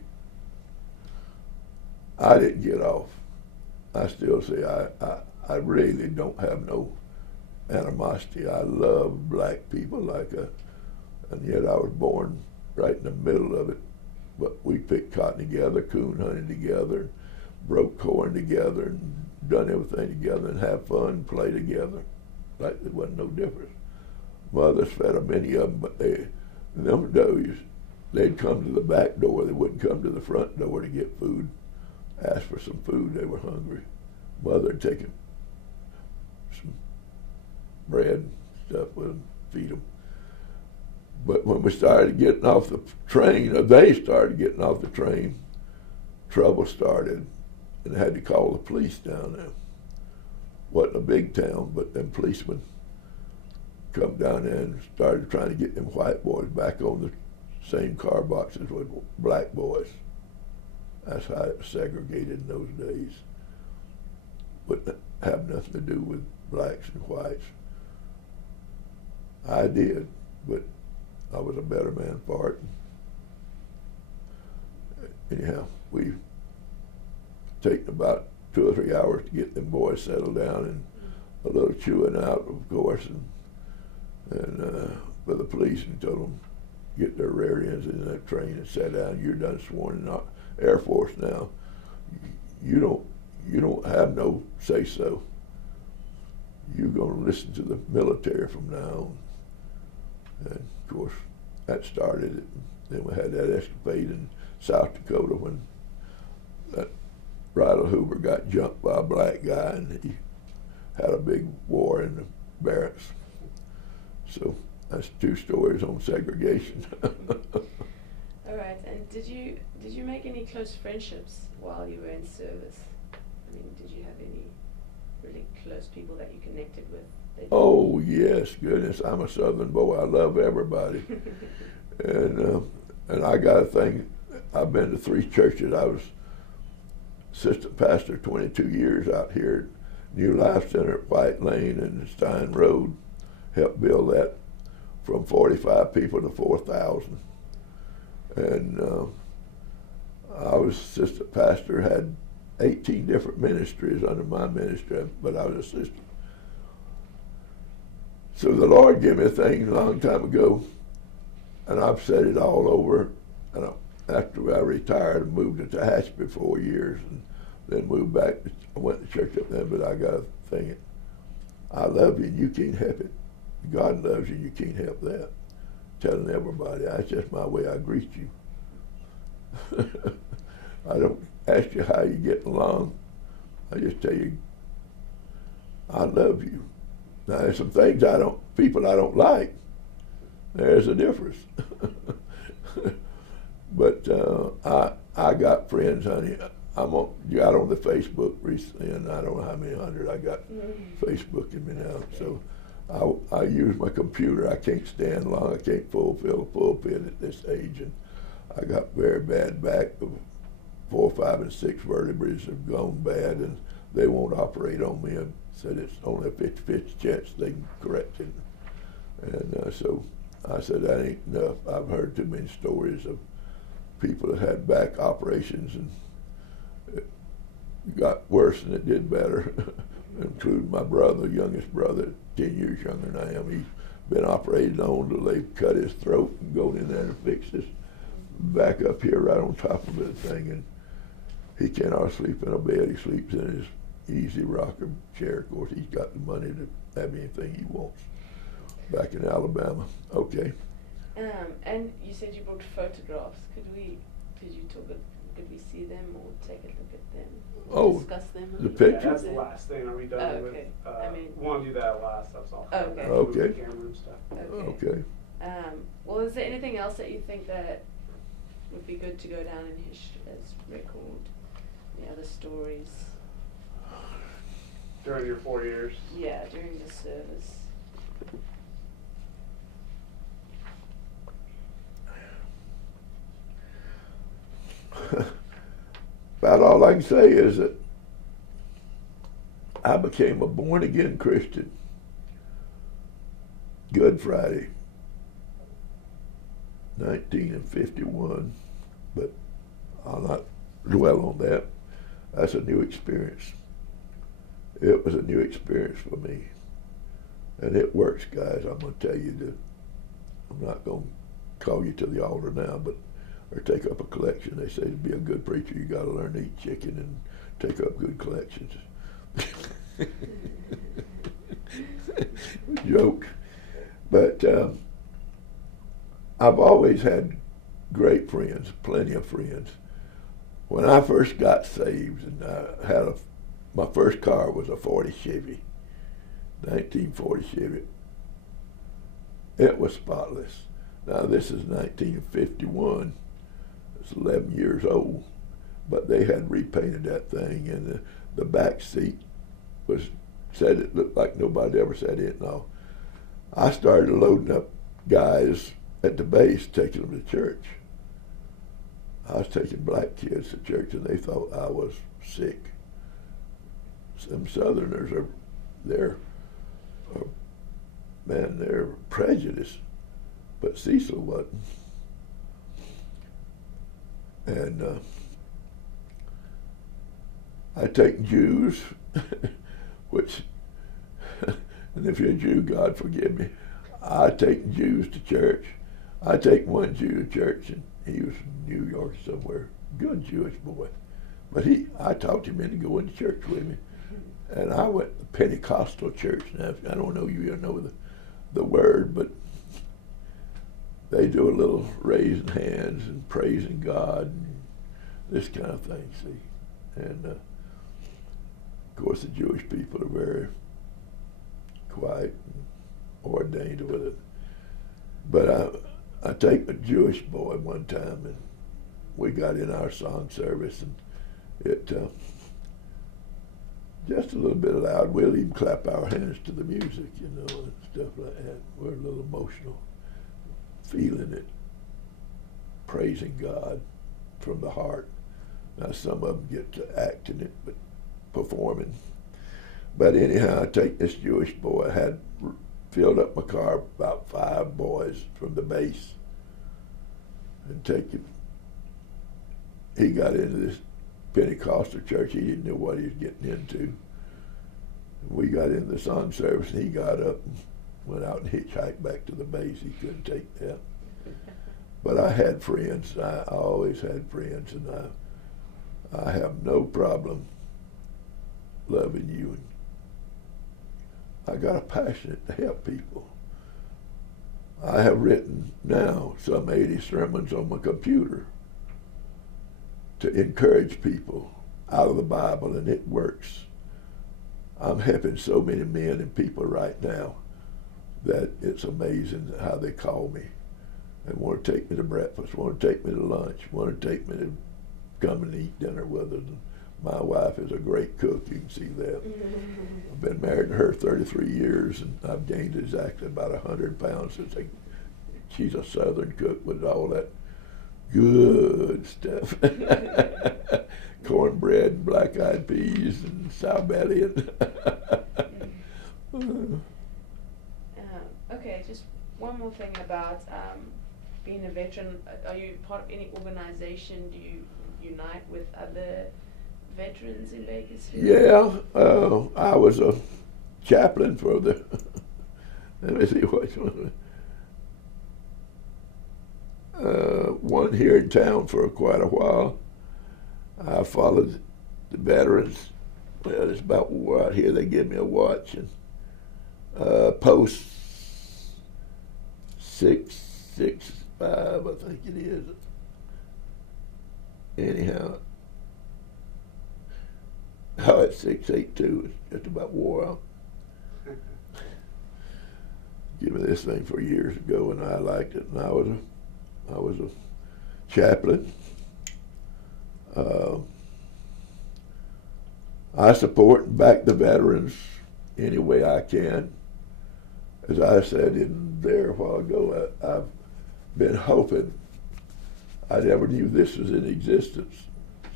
I didn't get off. I still say I really don't have no animosity. I love black people and yet I was born right in the middle of it. But we picked cotton together, coon hunted together, broke corn together, and done everything together, and have fun, play together, like there wasn't no difference. Mothers fed many of them, but in them days, they'd come to the back door. They wouldn't come to the front door to get food. Ask for some food. They were hungry. Mother would take some bread and stuff with them, feed them. But when we started getting off the train, or they started getting off the train, trouble started, and they had to call the police down there. Wasn't a big town, but them policemen come down there and started trying to get them white boys back on the same car boxes with black boys. That's how it was segregated in those days. Wouldn't have nothing to do with blacks and whites. I did, but I was a better man for it. Anyhow, we taken about 2 or 3 hours to get them boys settled down, and a little chewing out, of course, and for the police, and told them get their rear ends in that train and sat down. You're done sworn in the Air Force now. You don't have no say so. You're going to listen to the military from now on. And of course, that started it. Then we had that escapade in South Dakota when that Ryder Hoover got jumped by a black guy, and he had a big war in the barracks. So that's 2 stories on segregation. All right, and did you make any close friendships while you were in service? I mean, did you have any really close people that you connected with? Oh yes, goodness, I'm a Southern boy. I love everybody, and I got a thing. I've been to 3 churches. I was assistant pastor 22 years out here at New Life Center at White Lane and Stein Road. Helped build that from 45 people to 4,000. And I was assistant pastor, had 18 different ministries under my ministry, but I was assistant. So the Lord gave me a thing a long time ago, and I've said it all over. And after I retired, I moved to Tallahassee for 4 years, and then moved back. I went to church up there, but I got a thing. I love you, and you can't help it. God loves you, and you can't help that. Telling everybody, that's just my way I greet you. I don't ask you how you getting along. I just tell you, I love you. Now, there's some things people I don't like. There's a difference. But I got friends, honey. Got on the Facebook recently, and I don't know how many hundred I got Facebooking me now. So I use my computer. I can't stand long. I can't fulfill a pulpit at this age, and I got very bad back. 4, 5, and 6 vertebrae have gone bad, and they won't operate on me. And said it's only a 50-50 chance they can correct it. And so I said that ain't enough. I've heard too many stories of people that had back operations and it got worse than it did better, including my brother, youngest brother, 10 years younger than I am. He's been operated on till they've cut his throat and gone in there and fixed his back up here right on top of the thing. And he cannot sleep in a bed. He sleeps in his easy rocker chair. Of course, he's got the money to have anything he wants back in Alabama. Okay. And you said you brought photographs. Could we see them or take a look at them? Oh, discuss them. the Yeah, picture? that's the last thing. Are we done with? We want to do that last. That's all. Okay. Okay. The camera and stuff. Okay. Well, is there anything else that you think that would be good to go down in history as record? Any other stories? During your 4 years? Yeah, during the service. About all I can say is that I became a born-again Christian Good Friday, 1951, but I'll not dwell on that. That's a new experience. It was a new experience for me. And it works, guys. I'm going to tell you that I'm not going to call you to the altar now, but or take up a collection. They say to be a good preacher, you got to learn to eat chicken and take up good collections. Joke. But I've always had great friends, plenty of friends. When I first got saved, and my first car was a 40 Chevy, 1940 Chevy. It was spotless. Now this is 1951. It's 11 years old, but they had repainted that thing, and the back seat said it looked like nobody ever sat in it. No, I started loading up guys at the base, taking them to church. I was taking black kids to church, and they thought I was sick. Some Southerners they're prejudiced, but Cecil wasn't. And I take Jews, which, and if you're a Jew, God forgive me, I take Jews to church. I take one Jew to church, and he was from New York somewhere, good Jewish boy. But I talked him into going to church with me. And I went to Pentecostal church. Now, I don't know you know the word, but they do a little raising hands and praising God and this kind of thing, see. And of course the Jewish people are very quiet and ordained with it. But I take a Jewish boy one time, and we got in our song service, and it just a little bit loud. We'll even clap our hands to the music, you know, and stuff like that. We're a little emotional, feeling it, praising God from the heart. Now some of them get to acting it, but performing. But anyhow, I take this Jewish boy. I had filled up my car, about 5 boys from the base, and take him. He got into this Pentecostal church. He didn't know what he was getting into. We got in the song service, and he got up and went out and hitchhiked back to the base. He couldn't take that. But I had friends. I always had friends, and I have no problem loving you. And I got a passion to help people. I have written now some 80 sermons on my computer to encourage people out of the Bible, and it works. I'm helping so many men and people right now that it's amazing how they call me and want to take me to breakfast, want to take me to lunch, want to take me to come and eat dinner with us. And my wife is a great cook, you can see that. I've been married to her 33 years, and I've gained exactly about 100 pounds since she's a Southern cook with all that good stuff. Cornbread and black-eyed peas and sow belly. Okay, just one more thing about being a veteran. Are you part of any organization? Do you unite with other veterans in Bakersfield? Yeah, I was a chaplain for the, let me see which one. One here in town for quite a while. I followed the veterans. Well, it's about wore out here. They give me a watch, and post 665, I think it is. Anyhow, it's 682. It's just about wore out. Give me this thing for years ago, and I liked it. And I was a chaplain. I support and back the veterans any way I can. As I said in there a while ago, I've been hoping. I never knew this was in existence.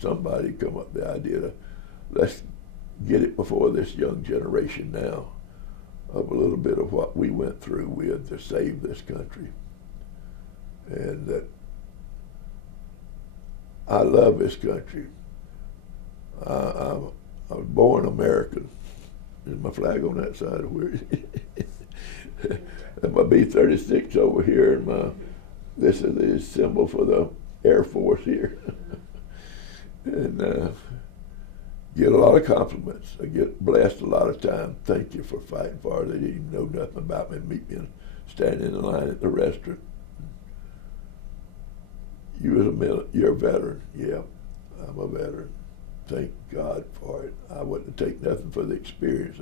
Somebody come up with the idea to let's get it before this young generation now of a little bit of what we went through with to save this country. And that I love this country. I was born American. Is my flag on that side of where? And my B-36 over here, and this is the symbol for the Air Force here. And get a lot of compliments. I get blessed a lot of time. Thank you for fighting for it. They didn't even know nothing about me. Meet me standing in line at the restaurant. you're a veteran. Yeah, I'm a veteran. Thank God for it. I wouldn't take nothing for the experience.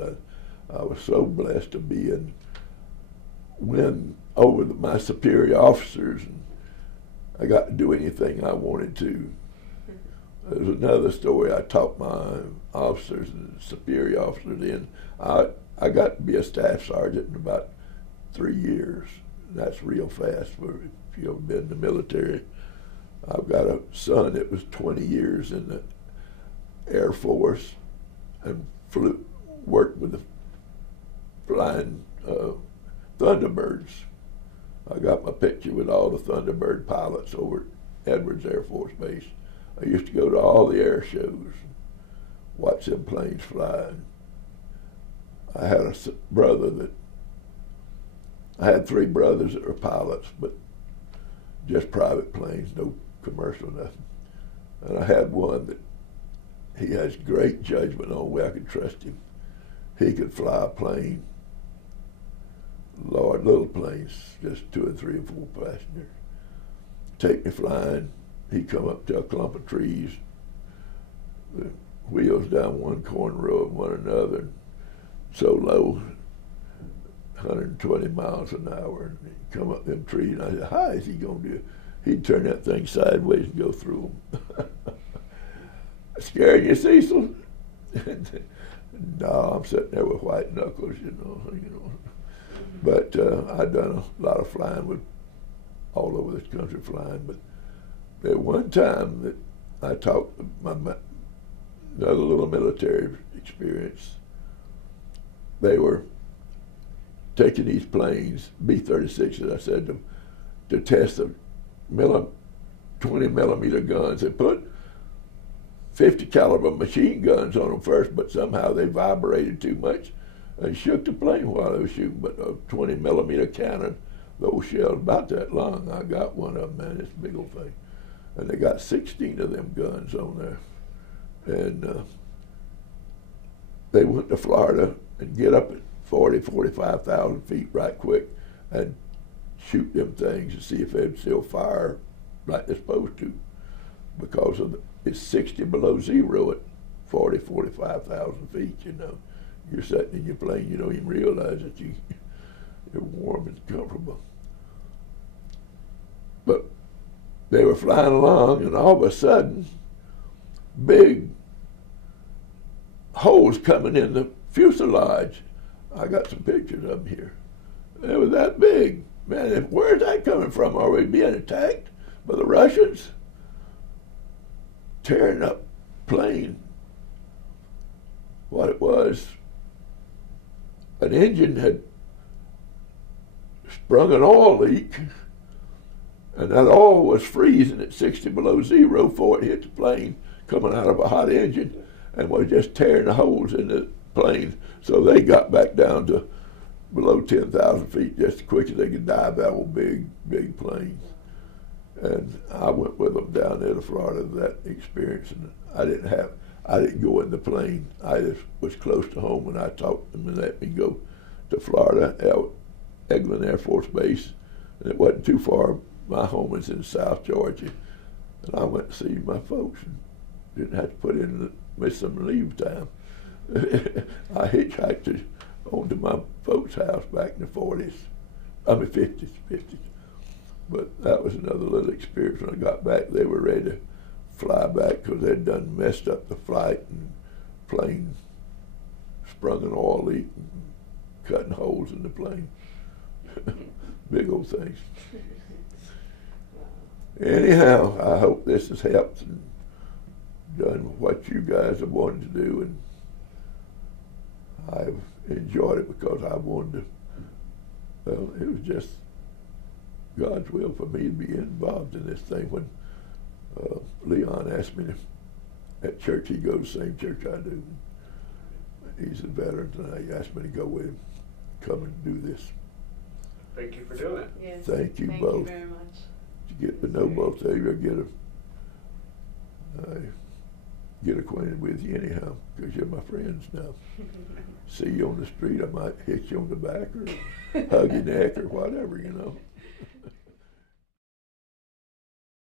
I was so blessed to be in, win over my superior officers, and I got to do anything I wanted to. There's another story. I taught my officers and superior officers in. I got to be a staff sergeant in about 3 years. That's real fast for if you've ever been in the military. I've got a son that was 20 years in the Air Force and worked with the flying Thunderbirds. I got my picture with all the Thunderbird pilots over at Edwards Air Force Base. I used to go to all the air shows, watch them planes fly. I had a brother that, I had 3 brothers that were pilots, but just private planes, no commercial nothing. And I had one that he has great judgment on where I could trust him. He could fly a plane, Lord, little planes, just 2 and 3 and 4 passengers. Take me flying. He'd come up to a clump of trees, the wheels down one corner row and one another, so low, 120 miles an hour, and he'd come up them trees, and I said, how is he going to do it? He'd turn that thing sideways and go through them. Scaring you, Cecil? No, I'm sitting there with white knuckles, you know. But I'd done a lot of flying with all over this country flying, but at one time that I talked my another little military experience, they were taking these planes, B-36s, I said, to test the 20 millimeter guns. They put 50 caliber machine guns on them first, but somehow they vibrated too much and shook the plane while they were shooting. But a 20 millimeter cannon, those shells about that long, I got one of them, man, this big old thing. And they got 16 of them guns on there. And they went to Florida and get up at 45,000 feet right quick and shoot them things to see if they'd still fire like they're supposed to. Because it's 60 below zero at 45,000 feet, you know. You're sitting in your plane, you don't even realize that you're warm and comfortable. But they were flying along, and all of a sudden, big holes coming in the fuselage. I got some pictures of them here. They were that big. Man, where's that coming from? Are we being attacked by the Russians? Tearing up plane. What it was, an engine had sprung an oil leak, and that oil was freezing at 60 below zero before it hit the plane, coming out of a hot engine, and was just tearing the holes in the plane. So they got back down to below 10,000 feet just as quick as they could dive out of big planes. And I went with them down there to Florida, that experience, and I didn't go in the plane. I just was close to home, and I talked to them and let me go to Florida, Eglin Air Force Base, and it wasn't too far. My home is in South Georgia, and I went to see my folks and didn't have to miss some leave time. I hitchhiked onto my folks' house back in the 50s. But that was another little experience. When I got back, they were ready to fly back because they'd done messed up the flight, and plane sprung an oil leak and cutting holes in the plane. Big old things. Anyhow, I hope this has helped and done what you guys have wanted to do, and I've enjoyed it because I wanted to. Well, it was just God's will for me to be involved in this thing. When Leon asked me at church, he goes the same church I do. He's a veteran, and he asked me to go with him, come and do this. Thank you for doing it. Yes. Thank you Thank both. You very much. To get to know both of you, get acquainted with you anyhow, because you're my friends now. See you on the street, I might hit you on the back or hug your neck or whatever, you know.